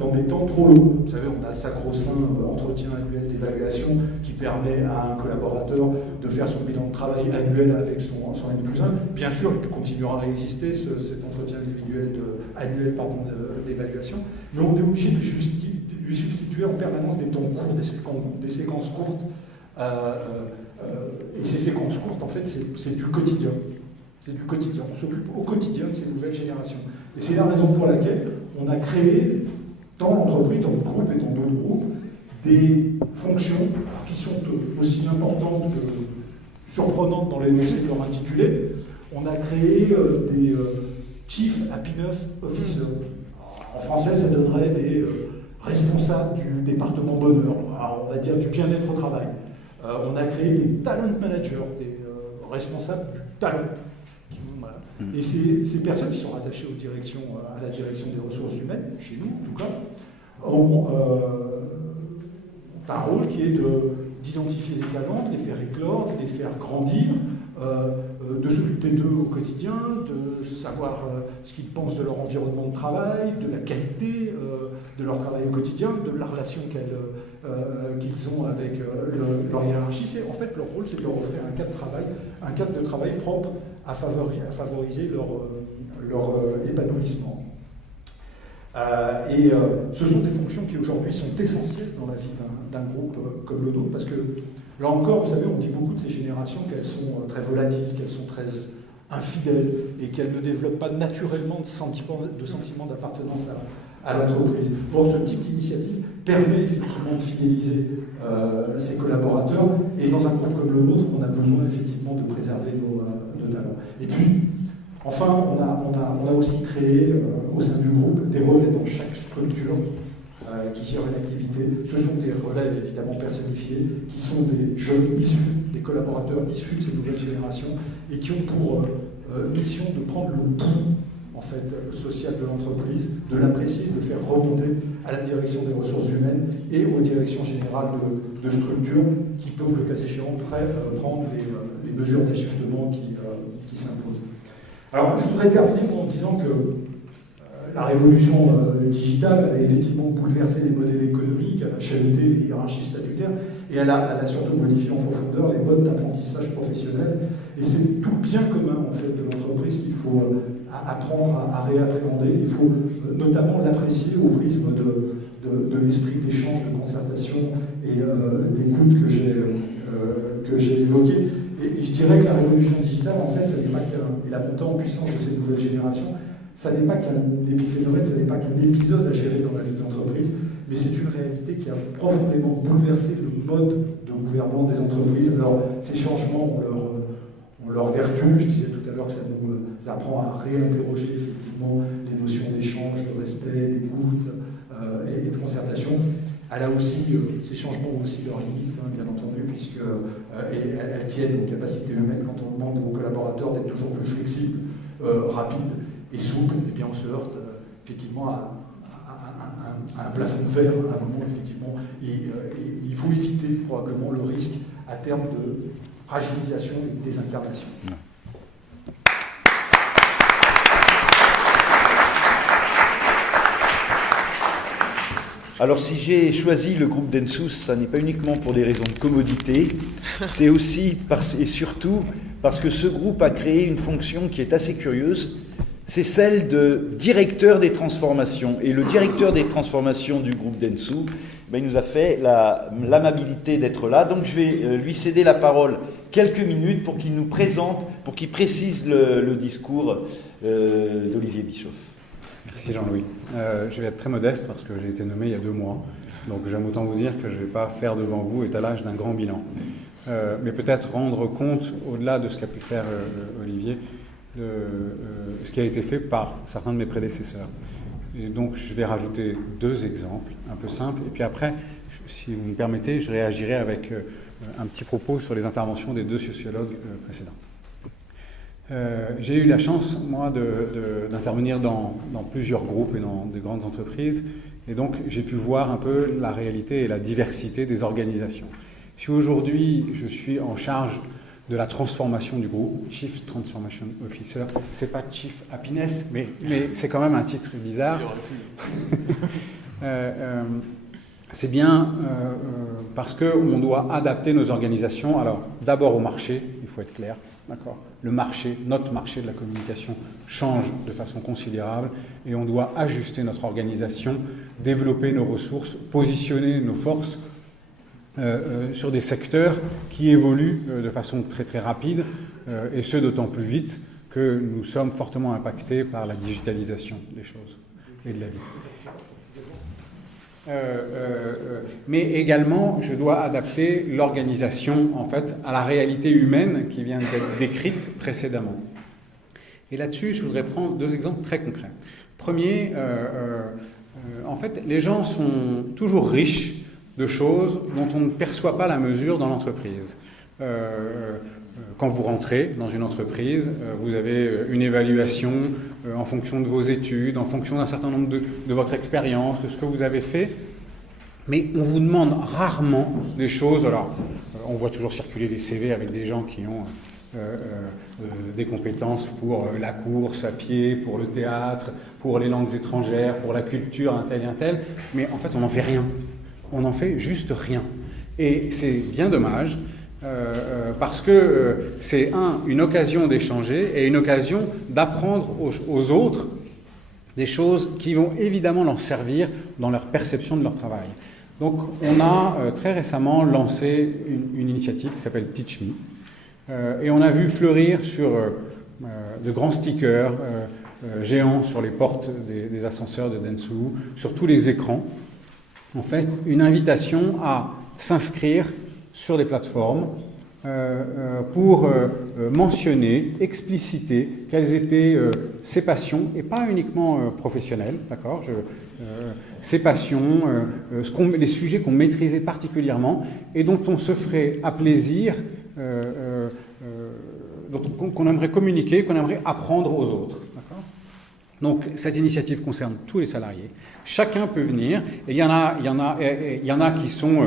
dans des temps trop longs. Vous savez, on a le sacro-saint entretien annuel d'évaluation qui permet à un collaborateur de faire son bilan de travail annuel avec son N+1. Bien sûr, il continuera à exister cet entretien individuel d'évaluation, mais on est obligé de lui substituer en permanence des temps courts, des séquences courtes. Et ces séquences courtes, en fait, c'est du quotidien. C'est du quotidien. On s'occupe au quotidien de ces nouvelles générations. Et c'est la raison pour laquelle on a créé, dans l'entreprise, dans le groupe et dans d'autres groupes, des fonctions qui sont aussi importantes que surprenantes dans l'énoncé de leur intitulé. On a créé des Chief Happiness Officers. En français, ça donnerait des responsables du département bonheur, on va dire du bien-être au travail. On a créé des talent managers, des responsables du talent. Et ces personnes qui sont rattachées à la direction des ressources humaines, chez nous en tout cas, ont un rôle qui est d'identifier les talents, de les faire éclore, de les faire grandir, de s'occuper d'eux au quotidien, de savoir ce qu'ils pensent de leur environnement de travail, de la qualité de leur travail au quotidien, de la relation qu'ils ont avec leur hiérarchie. En fait, leur rôle, c'est de leur offrir un cadre de travail propre à favoriser leur épanouissement. Et ce sont des fonctions qui aujourd'hui sont essentielles dans la vie d'un groupe comme le nôtre, parce que là encore, vous savez, on dit beaucoup de ces générations qu'elles sont très volatiles, qu'elles sont très infidèles et qu'elles ne développent pas naturellement de sentiment d'appartenance à l'entreprise. Or, ce type d'initiative permet effectivement de fidéliser ses collaborateurs, et dans un groupe comme le nôtre, on a besoin effectivement de préserver nos talents. Et puis, enfin, on a aussi créé au sein du groupe des relais dans chaque structure qui gère une activité. Ce sont des relais évidemment personnifiés, qui sont des jeunes des collaborateurs issus de ces nouvelles générations, et qui ont pour mission de prendre le pouls en fait, social de l'entreprise, de l'apprécier, de faire remonter à la direction des ressources humaines et aux directions générales de structures qui peuvent, le cas échéant, prendre les mesures d'ajustement qui s'imposent. Alors, je voudrais terminer en disant que la révolution digitale a effectivement bouleversé les modèles économiques, elle a chahuté les hiérarchies statutaires, et elle a surtout modifié en profondeur les modes d'apprentissage professionnel. Et c'est tout le bien commun en fait, de l'entreprise qu'il faut apprendre à réappréhender. Il faut notamment l'apprécier au prisme de l'esprit d'échange, de concertation et d'écoute que j'ai évoqué. Et je dirais que la révolution digitale, en fait, ça n'est pas et la montée en puissance de ces nouvelles générations, ça n'est pas qu'un épiphénomène, ça n'est pas qu'un épisode à gérer dans la vie de l'entreprise, mais c'est une réalité qui a profondément bouleversé le mode de gouvernance des entreprises. Alors, ces changements ont leur vertu. Je disais tout à l'heure que ça nous apprend à réinterroger effectivement les notions d'échange, de respect, d'écoute et de concertation. Ces changements ont aussi leurs limites, bien entendu, puisque elles tiennent aux capacités humaines. Quand on demande aux collaborateurs d'être toujours plus flexibles, rapides et souples, eh bien on se heurte effectivement à un plafond de verre à un moment, effectivement. Et il faut éviter probablement le risque à terme de fragilisation et de désincarnation. Alors si j'ai choisi le groupe Dentsu, ça n'est pas uniquement pour des raisons de commodité, c'est aussi et surtout parce que ce groupe a créé une fonction qui est assez curieuse, c'est celle de directeur des transformations. Et le directeur des transformations du groupe Dentsu, il nous a fait l'amabilité d'être là. Donc je vais lui céder la parole quelques minutes pour qu'il nous présente, pour qu'il précise le discours d'Olivier Bischoff. Merci Jean-Louis. Je vais être très modeste parce que j'ai été nommé il y a 2 mois. Donc j'aime autant vous dire que je ne vais pas faire devant vous étalage d'un grand bilan. Mais peut-être rendre compte, au-delà de ce qu'a pu faire Olivier, de ce qui a été fait par certains de mes prédécesseurs. Et donc je vais rajouter 2 exemples un peu simples. Et puis après, si vous me permettez, je réagirai avec un petit propos sur les interventions des 2 sociologues précédents. J'ai eu la chance, moi, d'intervenir dans plusieurs groupes et dans de grandes entreprises, et donc j'ai pu voir un peu la réalité et la diversité des organisations. Si aujourd'hui je suis en charge de la transformation du groupe, Chief Transformation Officer, c'est pas Chief Happiness, mais c'est quand même un titre bizarre. C'est bien parce qu'on doit adapter nos organisations, alors d'abord au marché, il faut être clair, d'accord. Le marché, notre marché de la communication change de façon considérable et on doit ajuster notre organisation, développer nos ressources, positionner nos forces sur des secteurs qui évoluent de façon très très rapide et ce d'autant plus vite que nous sommes fortement impactés par la digitalisation des choses et de la vie. Mais également, je dois adapter l'organisation en fait à la réalité humaine qui vient d'être décrite précédemment. Et là-dessus, je voudrais prendre 2 exemples très concrets. Premier, en fait, les gens sont toujours riches de choses dont on ne perçoit pas la mesure dans l'entreprise. Quand vous rentrez dans une entreprise, vous avez une évaluation en fonction de vos études, en fonction d'un certain nombre de votre expérience, de ce que vous avez fait, mais on vous demande rarement des choses. Alors, on voit toujours circuler des CV avec des gens qui ont des compétences pour la course à pied, pour le théâtre, pour les langues étrangères, pour la culture, un tel, mais en fait on n'en fait rien. On n'en fait juste rien. Et c'est bien dommage, parce que c'est une occasion d'échanger et une occasion d'apprendre aux autres des choses qui vont évidemment leur servir dans leur perception de leur travail. Donc on a très récemment lancé une initiative qui s'appelle Teach Me, et on a vu fleurir sur de grands stickers géants sur les portes des ascenseurs de Dentsu, sur tous les écrans, en fait une invitation à s'inscrire sur des plateformes pour mentionner, expliciter quelles étaient ses passions, et pas uniquement professionnelles, d'accord, ses passions, les sujets qu'on maîtrisait particulièrement et dont on se ferait à plaisir, qu'on aimerait communiquer, qu'on aimerait apprendre aux autres. D'accord ? Donc cette initiative concerne tous les salariés. Chacun peut venir, et il y en a qui sont,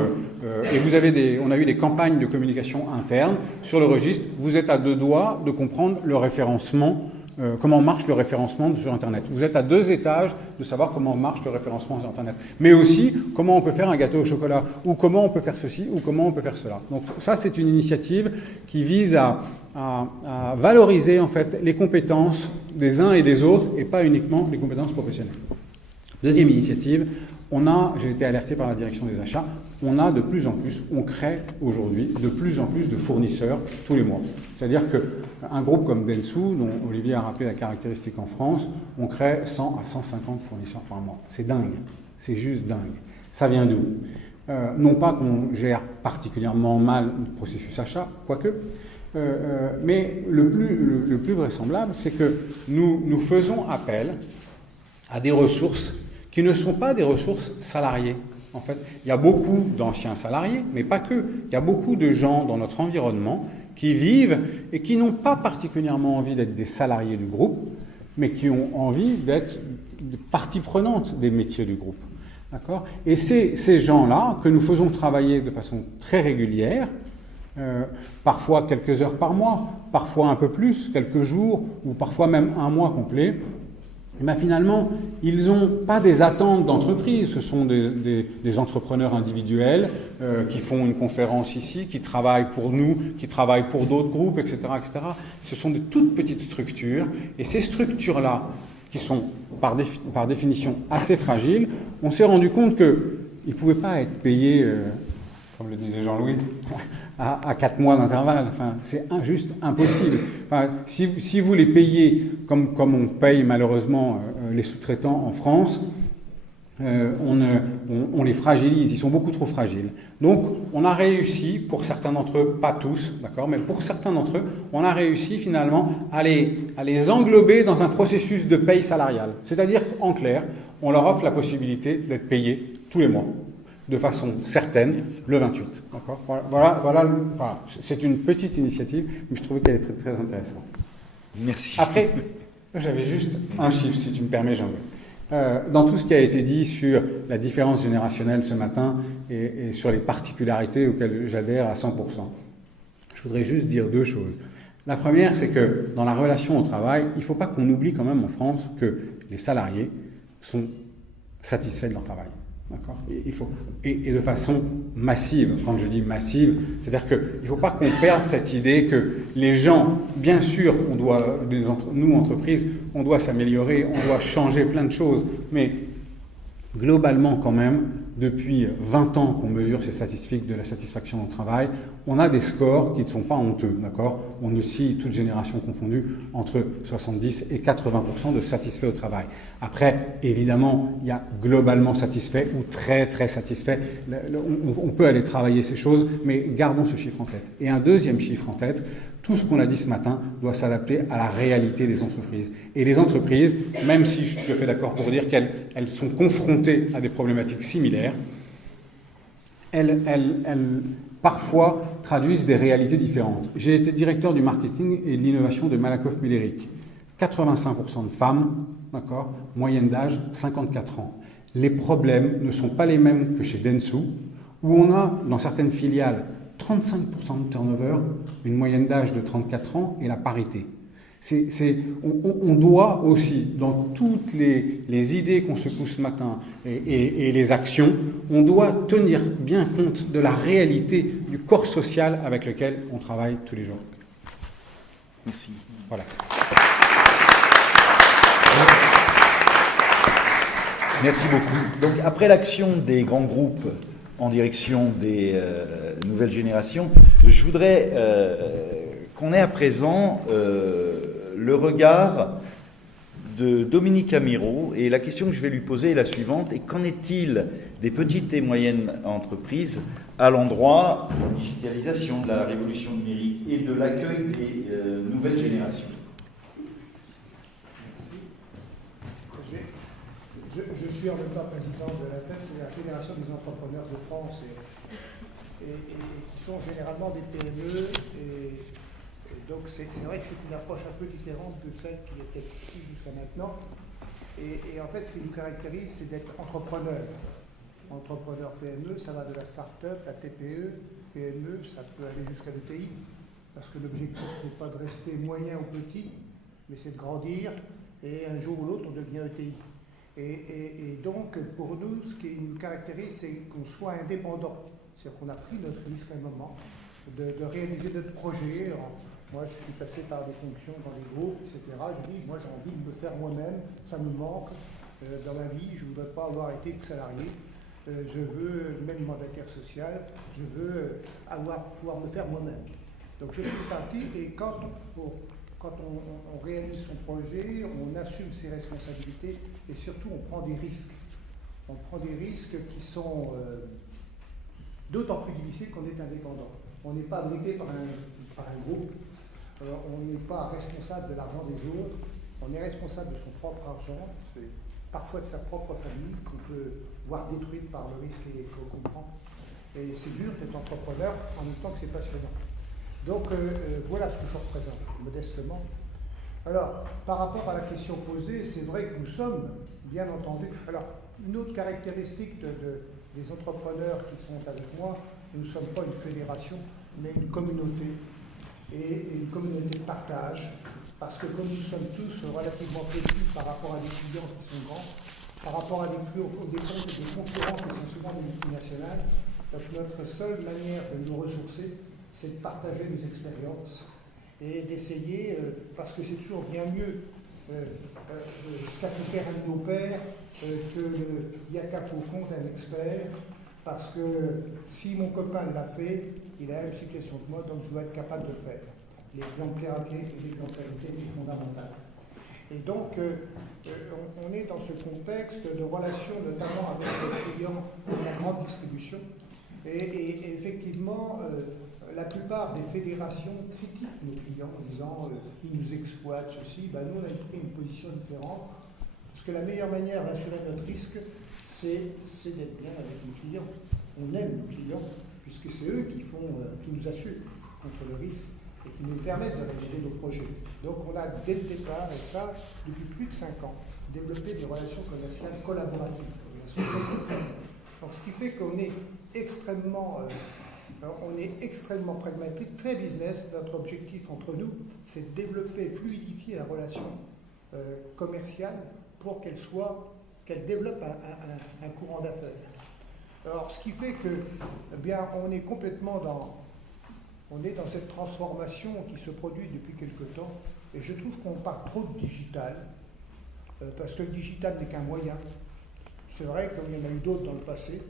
et on a eu des campagnes de communication interne sur le registre. Vous êtes à 2 doigts de comprendre le référencement marche le référencement sur Internet. Vous êtes à 2 étages de savoir comment marche le référencement sur Internet. Mais aussi, comment on peut faire un gâteau au chocolat, ou comment on peut faire ceci, ou comment on peut faire cela. Donc ça, c'est une initiative qui vise à valoriser en fait les compétences des uns et des autres, et pas uniquement les compétences professionnelles. Deuxième initiative, j'ai été alerté par la direction des achats, on crée aujourd'hui de plus en plus de fournisseurs tous les mois. C'est-à-dire qu'un groupe comme Dentsu, dont Olivier a rappelé la caractéristique en France, on crée 100 à 150 fournisseurs par mois. C'est dingue, c'est juste dingue. Ça vient d'où ? Non pas qu'on gère particulièrement mal le processus achat, quoique, mais le plus vraisemblable, c'est que nous faisons appel à des ressources qui ne sont pas des ressources salariées. En fait, il y a beaucoup d'anciens salariés, mais pas que. Il y a beaucoup de gens dans notre environnement qui vivent et qui n'ont pas particulièrement envie d'être des salariés du groupe, mais qui ont envie d'être partie prenante des métiers du groupe. D'accord ? Et c'est ces gens-là que nous faisons travailler de façon très régulière, parfois quelques heures par mois, parfois un peu plus, quelques jours, ou parfois même un mois complet. Et bien finalement, ils n'ont pas des attentes d'entreprise, ce sont des entrepreneurs individuels qui font une conférence ici, qui travaillent pour nous, qui travaillent pour d'autres groupes, etc., etc. Ce sont de toutes petites structures, et ces structures-là, qui sont par définition assez fragiles, on s'est rendu compte qu'ils ne pouvaient pas être payés, comme le disait Jean-Louis, à 4 mois d'intervalle. Enfin, c'est juste impossible. Enfin, si vous les payez comme on paye malheureusement les sous-traitants en France, on les fragilise, ils sont beaucoup trop fragiles. Donc, on a réussi, pour certains d'entre eux, pas tous, d'accord, mais pour certains d'entre eux, on a réussi finalement à les englober dans un processus de paye salariale. C'est-à-dire, en clair, on leur offre la possibilité d'être payés tous les mois, de façon certaine, le 28. D'accord ? Voilà. C'est une petite initiative, mais je trouvais qu'elle est très, très intéressante. Merci. Après, j'avais juste un chiffre, si tu me permets, Jean-Louis. Dans tout ce qui a été dit sur la différence générationnelle ce matin et sur les particularités auxquelles j'adhère à 100%, je voudrais juste dire 2 choses. La première, c'est que dans la relation au travail, il ne faut pas qu'on oublie quand même en France que les salariés sont satisfaits de leur travail. D'accord ? Et de façon massive. Quand je dis massive, c'est-à-dire qu'il ne faut pas qu'on perde cette idée que les gens, bien sûr, nous, entreprises, on doit s'améliorer, on doit changer plein de choses, mais globalement quand même, depuis 20 ans qu'on mesure ces statistiques de la satisfaction au travail, on a des scores qui ne sont pas honteux, d'accord ? On oscille, toute génération confondue, entre 70 et 80% de satisfaits au travail. Après, évidemment, il y a globalement satisfait ou très très satisfait. On peut aller travailler ces choses, mais gardons ce chiffre en tête. Et un deuxième chiffre en tête, tout ce qu'on a dit ce matin doit s'adapter à la réalité des entreprises. Et les entreprises, même si je suis tout à fait d'accord pour dire qu'elles sont confrontées à des problématiques similaires, elles parfois traduisent des réalités différentes. J'ai été directeur du marketing et de l'innovation de Malakoff Müllerick. 85% de femmes, d'accord, moyenne d'âge 54 ans. Les problèmes ne sont pas les mêmes que chez Dentsu, où on a, dans certaines filiales, 35% de turnover, une moyenne d'âge de 34 ans et la parité. On doit aussi, dans toutes les idées qu'on secoue ce matin et les actions, on doit tenir bien compte de la réalité du corps social avec lequel on travaille tous les jours. Merci. Voilà. Merci beaucoup. Donc, après l'action des grands groupes en direction des nouvelles générations, je voudrais qu'on ait à présent le regard de Dominique Amirault, et la question que je vais lui poser est la suivante: et qu'en est-il des petites et moyennes entreprises à l'endroit de la digitalisation, de la révolution numérique et de l'accueil des nouvelles générations? Je suis en même temps président de la FEF, c'est la Fédération des entrepreneurs de France, et qui sont généralement des PME, et donc c'est vrai que c'est une approche un peu différente de celle qui était ici jusqu'à maintenant. Et en fait, ce qui nous caractérise, c'est d'être entrepreneur. Entrepreneur PME, ça va de la start-up, la TPE, PME, ça peut aller jusqu'à l'ETI, parce que l'objectif n'est pas de rester moyen ou petit, mais c'est de grandir, et un jour ou l'autre, on devient ETI. Et donc, pour nous, ce qui nous caractérise, c'est qu'on soit indépendant. C'est-à-dire qu'on a pris notre risque à un moment de réaliser notre projet. Alors, moi, je suis passé par des fonctions dans les groupes, etc. Je dis, moi, j'ai envie de me faire moi-même, ça me manque dans ma vie, je ne voudrais pas avoir été que salarié. Je veux, même mandataire social, je veux pouvoir me faire moi-même. Donc, je suis parti, et quand on réalise son projet, on assume ses responsabilités, et surtout, on prend des risques. On prend des risques qui sont d'autant plus difficiles qu'on est indépendant. On n'est pas abrité par un groupe, on n'est pas responsable de l'argent des autres, on est responsable de son propre argent, parfois de sa propre famille, qu'on peut voir détruite par le risque qu'on prend. Et c'est dur d'être entrepreneur en même temps que c'est passionnant. Donc voilà ce que je représente, modestement. Alors, par rapport à la question posée, c'est vrai que nous sommes, bien entendu... Alors, une autre caractéristique des entrepreneurs qui sont avec moi, nous ne sommes pas une fédération, mais une communauté. Et une communauté de partage, parce que comme nous sommes tous relativement petits par rapport à des clients qui sont grands, par rapport à des concurrents qui sont souvent des multinationales, donc notre seule manière de nous ressourcer, c'est de partager nos expériences et d'essayer, parce que c'est toujours bien mieux qu'a pu faire un de nos pères, qu'il n'y a qu'à faucon d'un expert, parce que si mon copain l'a fait, il a la même situation que moi, donc je dois être capable de le faire. L'exemplarité et l'exemplarité est fondamentale. Et donc, on est dans ce contexte de relation notamment avec les clients de la grande distribution. Et effectivement, la plupart des fédérations critiquent nos clients en disant ils nous exploitent, ceci. Ben, nous, on a pris une position différente, parce que la meilleure manière d'assurer notre risque, c'est d'être bien avec nos clients. On aime nos clients, puisque c'est eux qui nous assurent contre le risque et qui nous permettent de réaliser nos projets. Donc on a dès le départ, et ça depuis plus de 5 ans, développé des relations commerciales collaboratives. Donc ce qui fait qu'on est extrêmement pragmatique, très business. Notre objectif entre nous, c'est de développer, fluidifier la relation commerciale pour qu'elle développe un courant d'affaires. Alors, ce qui fait que, eh bien, on est complètement dans cette transformation qui se produit depuis quelque temps, et je trouve qu'on parle trop de digital, parce que le digital n'est qu'un moyen. C'est vrai, comme il y en a eu d'autres dans le passé,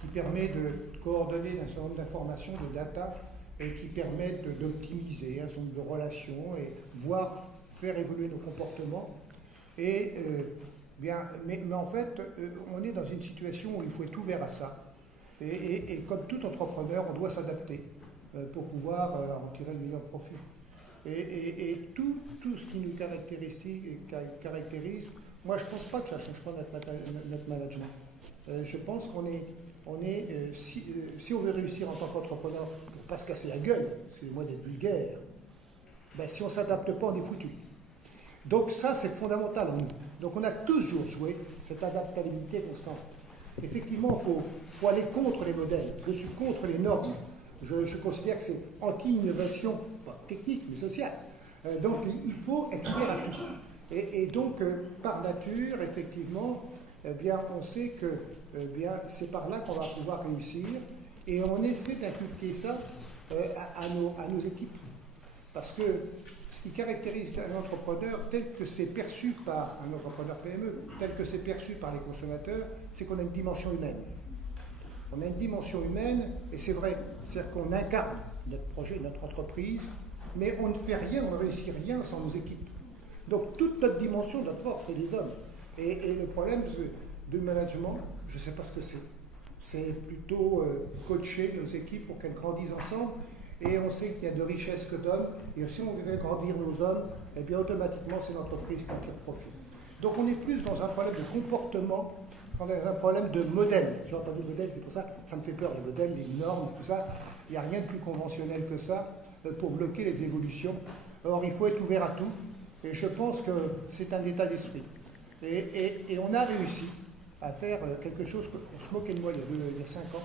qui permet de coordonner un certain nombre d'informations, de data, et qui permettent d'optimiser un certain nombre de relations et voire faire évoluer nos comportements. Et mais en fait, on est dans une situation où il faut être ouvert à ça. Et comme tout entrepreneur, on doit s'adapter pour pouvoir en tirer le meilleur profit. Et tout ce qui nous caractérise, moi je ne pense pas que ça ne change pas notre management. Je pense si on veut réussir en tant qu'entrepreneur, pour ne pas se casser la gueule, excusez-moi d'être vulgaire, ben, si on ne s'adapte pas, on est foutu. Donc ça, c'est fondamental en nous. Donc on a toujours joué cette adaptabilité constante. Effectivement, il faut aller contre les modèles. Je suis contre les normes. Je considère que c'est anti-innovation, pas technique, mais sociale. Donc il faut être ouvert à tout. Et donc, par nature, effectivement, eh bien, on sait que c'est par là qu'on va pouvoir réussir. Et on essaie d'inculquer ça à nos équipes. Parce que ce qui caractérise un entrepreneur tel que c'est perçu par un entrepreneur PME, tel que c'est perçu par les consommateurs, c'est qu'on a une dimension humaine. On a une dimension humaine, et c'est vrai, c'est-à-dire qu'on incarne notre projet, notre entreprise, mais on ne fait rien, on ne réussit rien sans nos équipes. Donc toute notre dimension, notre force, c'est les hommes. Et le problème du management, je ne sais pas ce que c'est. C'est plutôt coacher nos équipes pour qu'elles grandissent ensemble. Et on sait qu'il y a de richesses que d'hommes. Et si on veut grandir nos hommes, eh bien automatiquement c'est l'entreprise qui en tire profit. Donc on est plus dans un problème de comportement, dans un problème de modèle. J'ai entendu modèle, c'est pour ça me fait peur, les modèles, les normes, tout ça. Il n'y a rien de plus conventionnel que ça pour bloquer les évolutions. Or il faut être ouvert à tout. Et je pense que c'est un état d'esprit. Et on a réussi à faire quelque chose qu'on se moquait de moi il y a 5 ans,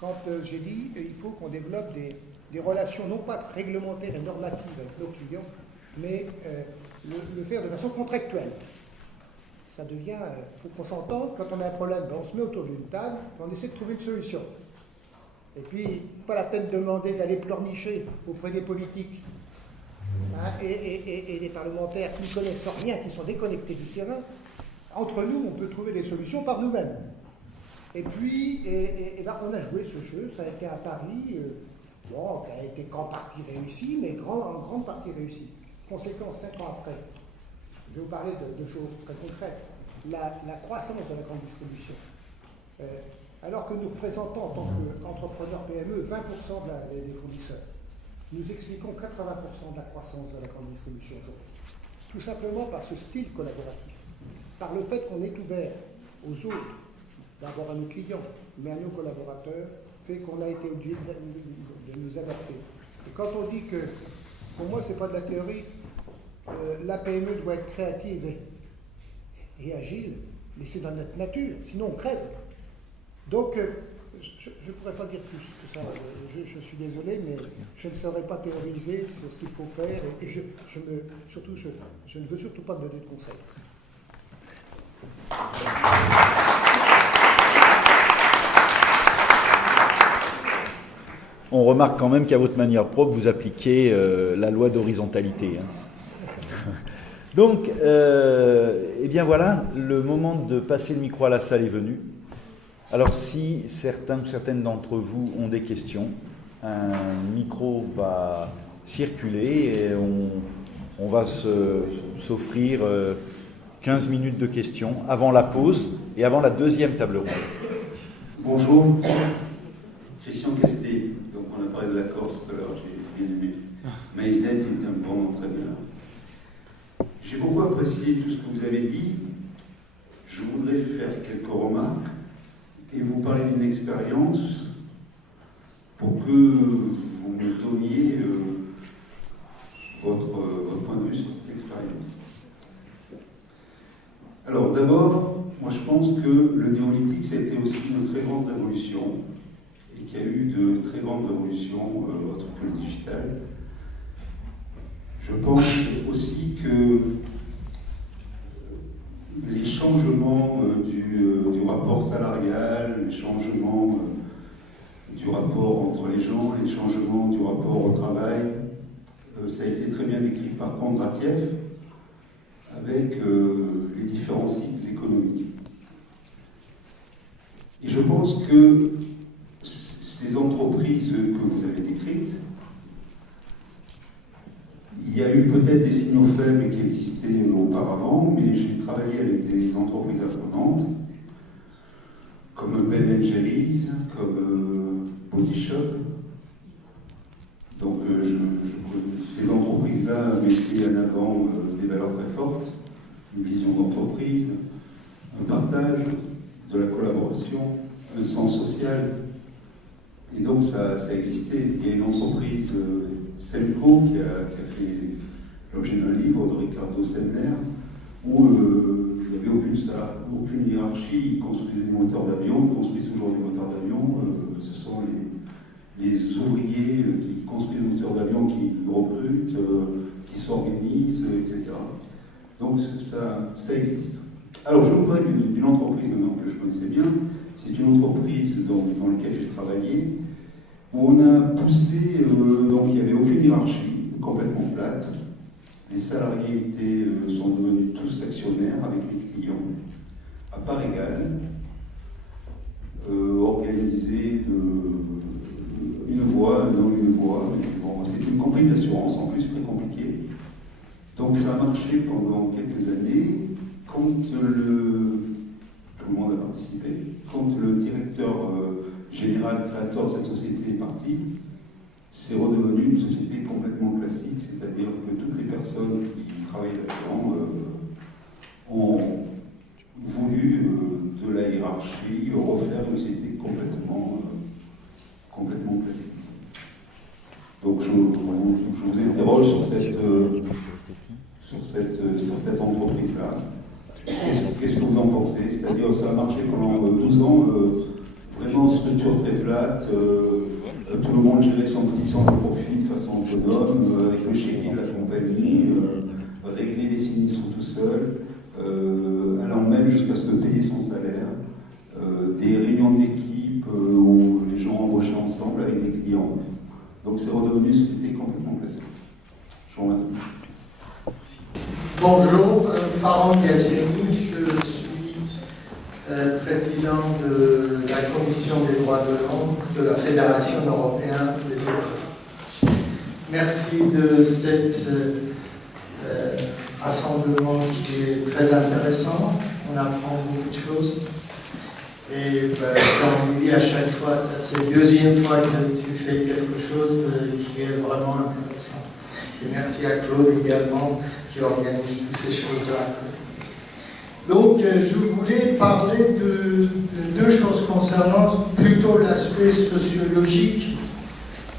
quand j'ai dit il faut qu'on développe des relations non pas réglementaires et normatives avec nos clients, mais le faire de façon contractuelle. Ça devient, il faut qu'on s'entende, quand on a un problème, on se met autour d'une table, on essaie de trouver une solution. Et puis, pas la peine de demander d'aller pleurnicher auprès des politiques hein, et des parlementaires qui ne connaissent rien, qui sont déconnectés du terrain. Entre nous, on peut trouver des solutions par nous-mêmes. Et puis, ben, on a joué ce jeu, ça a été un pari qui a été qu'en partie réussi, mais en grande partie réussi. Conséquence, 5 ans après, je vais vous parler de choses très concrètes. La croissance de la grande distribution. Alors que nous représentons en tant qu'entrepreneurs PME 20% des fournisseurs, nous expliquons 80% de la croissance de la grande distribution aujourd'hui. Tout simplement par ce style collaboratif, par le fait qu'on est ouvert aux autres, d'abord à nos clients, mais à nos collaborateurs, fait qu'on a été obligé de nous adapter. Et quand on dit que, pour moi, ce n'est pas de la théorie, la PME doit être créative et agile, mais c'est dans notre nature, sinon on crève. Donc, je ne pourrais pas dire plus que ça. Je suis désolé, mais je ne saurais pas théoriser sur ce qu'il faut faire, et je ne veux surtout pas donner de conseils. On remarque quand même qu'à votre manière propre, vous appliquez la loi d'horizontalité. Hein. Donc, eh bien voilà, le moment de passer le micro à la salle est venu. Alors, si certaines d'entre vous ont des questions, un micro va circuler et on va s'offrir 15 minutes de questions avant la pause et avant la deuxième table ronde. Bonjour, Christian Casté. Donc, on a parlé de l'accord tout à l'heure, j'ai bien aimé. Maïzet est un bon entraîneur. J'ai beaucoup apprécié tout ce que vous avez dit. Je voudrais faire quelques remarques et vous parler d'une expérience pour que vous me donniez votre point de vue sur cette expérience. Alors d'abord, moi je pense que le néolithique, ça a été aussi une très grande révolution et qu'il y a eu de très grandes révolutions autres que le digital. Je pense aussi que les changements du rapport salarial, les changements du rapport entre les gens, les changements du rapport au travail, ça a été très bien décrit par Kondratiev avec les différents cycles économiques. Et je pense que ces entreprises que vous avez décrites, il y a eu peut-être des signaux faibles qui existaient auparavant, mais j'ai travaillé avec des entreprises apprenantes, comme Ben & Jerry's, comme Body Shop. Donc ces entreprises-là mettaient en avant des valeurs très fortes, une vision d'entreprise, un partage, de la collaboration, un sens social. Et donc ça existait. Il y a une entreprise, Semco, qui a fait l'objet d'un livre de Ricardo Semler, où il n'y avait aucune hiérarchie. Ils construisaient des moteurs d'avion, ils construisent toujours des moteurs d'avion. Ce sont les ouvriers qui construisent des moteurs d'avion, qui recrutent, qui s'organisent, etc. Donc ça existe. Alors je vais vous parler d'une entreprise maintenant que je connaissais bien. C'est une entreprise dans laquelle j'ai travaillé, où on a poussé, donc il n'y avait aucune hiérarchie, complètement plate. Les salariés sont devenus tous actionnaires avec les clients, à part égale, organisés une voie, un homme, une voie. Bon, c'est une compagnie d'assurance, en plus très compliqué. Donc ça a marché pendant quelques années. Quand tout le monde a participé, quand le directeur général créateur de cette société est parti, c'est redevenu une société complètement classique, c'est-à-dire que toutes les personnes qui travaillent là-dedans ont voulu de la hiérarchie refaire une société complètement classique. Donc je vous interroge sur cette entreprise-là. Qu'est-ce que vous en pensez? C'est-à-dire ça a marché pendant 12 ans, vraiment structure très plate, tout le monde gérait son petit centre de profit de façon autonome, avec le chéquier de la compagnie, régler les sinistres tout seul, allant même jusqu'à se payer son salaire, des réunions d'équipe où les gens embauchaient ensemble avec des clients. Donc c'est redevenu une société complètement classique. Je vous remercie. Bonjour, Farhan Yassemi, je suis président de la Commission des droits de l'homme de la Fédération européenne des écoles. Merci de cet rassemblement qui est très intéressant. On apprend beaucoup de choses. Et Jean-Louis, à chaque fois, c'est la deuxième fois que tu fais quelque chose qui est vraiment intéressant. Et merci à Claude également qui organise toutes ces choses-là. Donc, je voulais parler de deux choses concernant plutôt l'aspect sociologique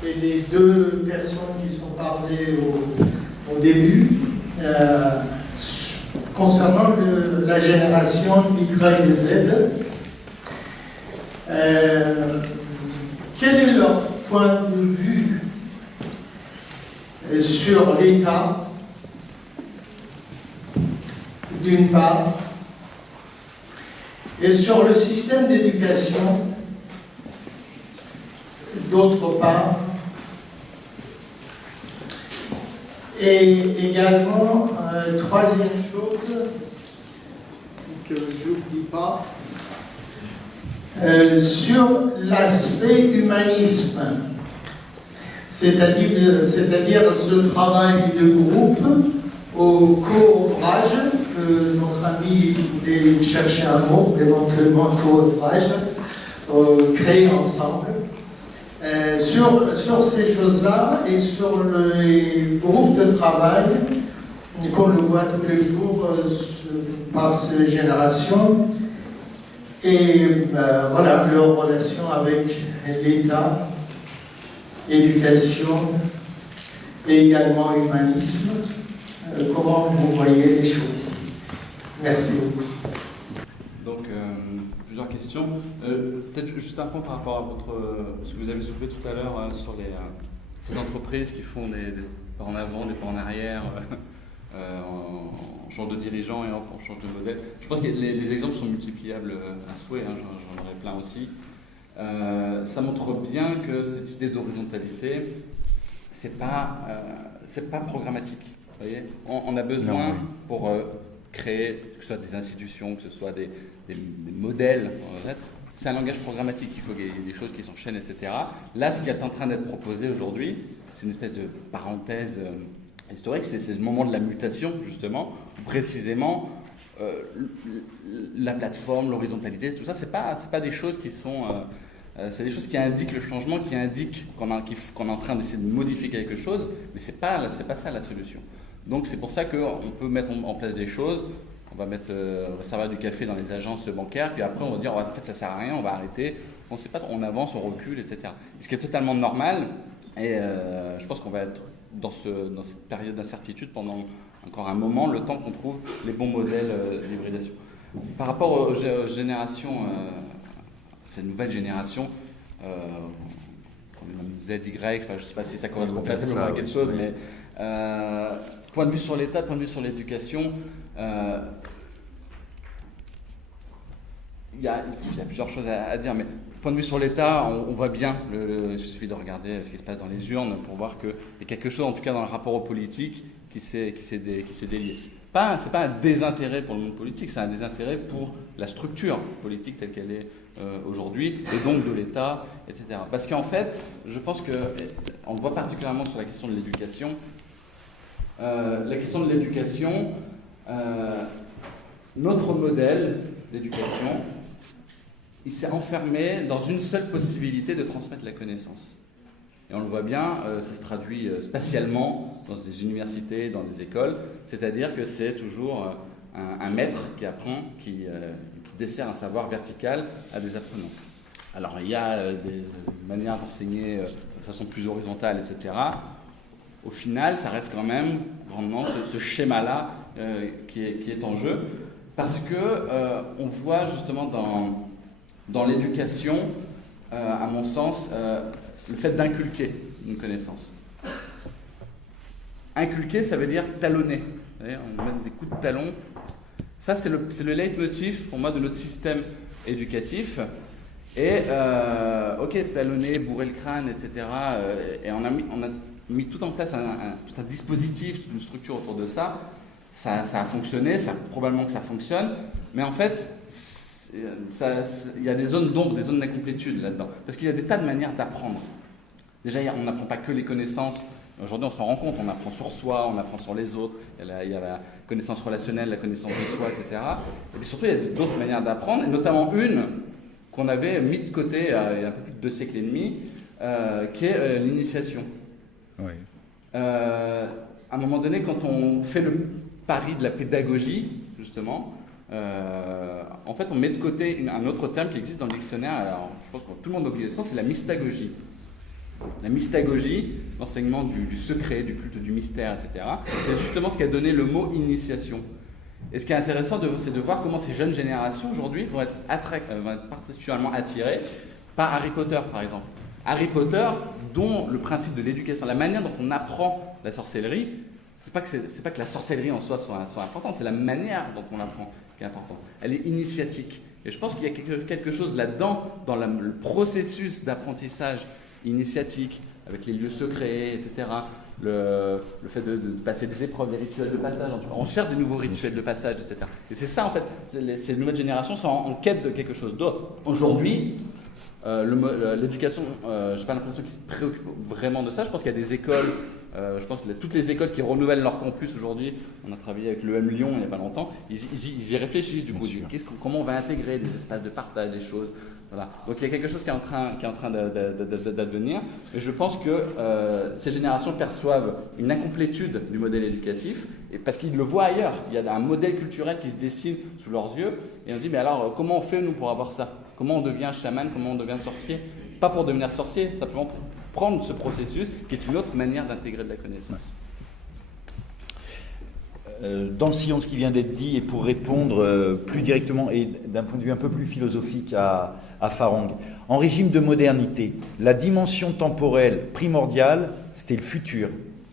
et les deux personnes qui sont parlées au début, concernant la génération Y et Z. Quel est leur point de vue sur l'État, d'une part, et sur le système d'éducation, d'autre part, et également, troisième chose, que je n'oublie pas, sur l'aspect humanisme, c'est-à-dire ce travail de groupe au co-œuvrage, que notre ami voulait chercher un mot, éventuellement co-œuvrage, créé ensemble, sur ces choses-là et sur les groupes de travail qu'on le voit tous les jours par ces générations. Et voilà, leur relation avec l'État, éducation et également humanisme. Comment vous voyez les choses? Merci beaucoup. Donc, plusieurs questions. Peut-être juste un point par rapport à ce que vous avez soulevé tout à l'heure sur ces entreprises qui font des pas en avant, des pas en arrière. En change de dirigeant et en change de modèle. Je pense que les exemples sont multipliables à souhait, hein, j'en aurais plein aussi. Ça montre bien que cette idée d'horizontalité, c'est pas programmatique. Vous voyez, on a besoin pour créer, que ce soit des institutions, que ce soit des modèles, c'est un langage programmatique, il faut qu'il y ait des choses qui s'enchaînent, etc. Là, ce qui est en train d'être proposé aujourd'hui, c'est une espèce de parenthèse historique, c'est le moment de la mutation, justement, où précisément la plateforme, l'horizontalité, tout ça, c'est pas des choses qui sont... c'est des choses qui indiquent le changement, qui indiquent qu'on est en train d'essayer de modifier quelque chose, mais c'est pas ça la solution. Donc c'est pour ça qu'on peut mettre en place des choses, on va servir du café dans les agences bancaires, puis après on va dire, en fait ça sert à rien, on va arrêter, on sait pas, on avance, on recule, etc. Ce qui est totalement normal, et je pense qu'on va être dans cette période d'incertitude pendant encore un moment, le temps qu'on trouve les bons modèles d'hybridation. Par rapport aux générations, ces nouvelles générations, Z, Y, enfin, je ne sais pas si ça correspond complètement à quelque chose, oui. Mais point de vue sur l'État, point de vue sur l'éducation, il y a plusieurs choses à dire, mais point de vue sur l'État, on voit bien, il suffit de regarder ce qui se passe dans les urnes pour voir qu'il y a quelque chose, en tout cas dans le rapport aux politiques, qui s'est délié. C'est pas un désintérêt pour le monde politique, c'est un désintérêt pour la structure politique telle qu'elle est aujourd'hui, et donc de l'État, etc. Parce qu'en fait, je pense qu'on le voit particulièrement sur la question de l'éducation. La question de l'éducation, notre modèle d'éducation, il s'est enfermé dans une seule possibilité de transmettre la connaissance. Et on le voit bien, ça se traduit spatialement dans des universités, dans des écoles, c'est-à-dire que c'est toujours un maître qui apprend, qui dessert un savoir vertical à des apprenants. Alors il y a des manières d'enseigner de façon plus horizontale, etc. Au final, ça reste quand même grandement ce schéma-là qui est en jeu, parce que on voit justement dans l'éducation, à mon sens, le fait d'inculquer une connaissance. Inculquer, ça veut dire talonner. Vous voyez, on met des coups de talon. Ça, c'est le leitmotiv, pour moi, de notre système éducatif. Et, ok, talonner, bourrer le crâne, etc. Et on a mis tout en place tout un dispositif, toute une structure autour de ça. Ça a fonctionné, probablement que ça fonctionne. Mais en fait, il y a des zones d'ombre, des zones d'incomplétude là-dedans. Parce qu'il y a des tas de manières d'apprendre. Déjà, on n'apprend pas que les connaissances. Aujourd'hui, on s'en rend compte, on apprend sur soi, on apprend sur les autres. Il y a la connaissance relationnelle, la connaissance de soi, etc. Et puis surtout, il y a d'autres manières d'apprendre, et notamment une qu'on avait mis de côté il y a un peu plus de 2 siècles et demi, qui est l'initiation. Oui. À un moment donné, quand on fait le pari de la pédagogie, justement, en fait, on met de côté un autre terme qui existe dans le dictionnaire, alors, je pense que tout le monde a oublié ça, c'est la mystagogie. La mystagogie, l'enseignement du secret, du culte du mystère, etc., c'est justement ce qui a donné le mot initiation. Et ce qui est intéressant, c'est de voir comment ces jeunes générations, aujourd'hui, vont être particulièrement attirées par Harry Potter, par exemple. Harry Potter, dont le principe de l'éducation, la manière dont on apprend la sorcellerie, c'est pas que la sorcellerie en soi soit importante, c'est la manière dont on l'apprend qui est importante. Elle est initiatique. Et je pense qu'il y a quelque chose là-dedans, dans le processus d'apprentissage initiatique, avec les lieux secrets, etc., le fait de passer des épreuves, des rituels de passage, on cherche des nouveaux rituels de passage, etc. Et c'est ça, en fait, ces nouvelles générations sont en quête de quelque chose d'autre. Aujourd'hui, l'éducation, je n'ai pas l'impression qu'ils se préoccupent vraiment de ça. Je pense qu'il y a des écoles, je pense que toutes les écoles qui renouvellent leur campus aujourd'hui, on a travaillé avec l'EM Lyon il n'y a pas longtemps, ils y réfléchissent du coup, comment on va intégrer des espaces de partage, des choses. Voilà. Donc il y a quelque chose qui est en train d'advenir, et je pense que ces générations perçoivent une incomplétude du modèle éducatif, et parce qu'ils le voient ailleurs. Il y a un modèle culturel qui se dessine sous leurs yeux, et on se dit, mais alors comment on fait nous pour avoir ça? Comment on devient chaman? Comment on devient sorcier? Pas pour devenir sorcier, simplement pour prendre ce processus qui est une autre manière d'intégrer de la connaissance. Dans le sillon de ce qui vient d'être dit, et pour répondre plus directement et d'un point de vue un peu plus philosophique à Farang, en régime de modernité, la dimension temporelle primordiale, c'était le futur,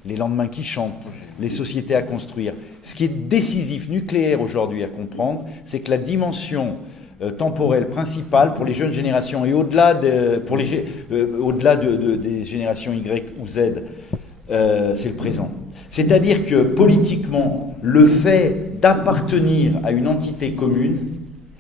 les lendemains qui chantent, les sociétés à construire. Ce qui est décisif, nucléaire aujourd'hui à comprendre, c'est que la dimension temporelle principale pour les jeunes générations et au-delà des générations Y ou Z, c'est le présent. C'est-à-dire que politiquement, le fait d'appartenir à une entité commune,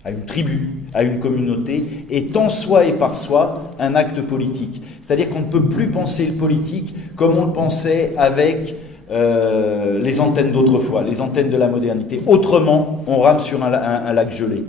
à une tribu, à une communauté, est en soi et par soi un acte politique. C'est-à-dire qu'on ne peut plus penser le politique comme on le pensait avec les antennes d'autrefois, les antennes de la modernité. Autrement, on rame sur un lac gelé.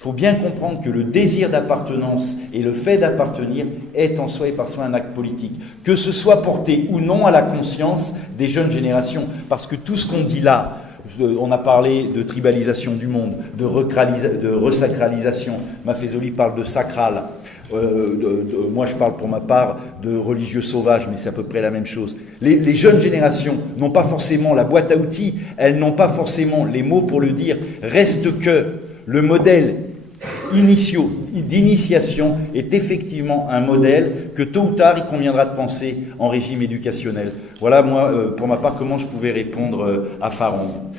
Il faut bien comprendre que le désir d'appartenance et le fait d'appartenir est en soi et par soi un acte politique. Que ce soit porté ou non à la conscience des jeunes générations. Parce que tout ce qu'on dit là, on a parlé de tribalisation du monde, de resacralisation. Maffezoli parle de sacral. Moi, je parle pour ma part de religieux sauvages, mais c'est à peu près la même chose. Les jeunes générations n'ont pas forcément la boîte à outils, elles n'ont pas forcément les mots pour le dire. Reste que le modèle d'initiation est effectivement un modèle que tôt ou tard il conviendra de penser en régime éducationnel. Voilà moi, pour ma part, comment je pouvais répondre à Farang.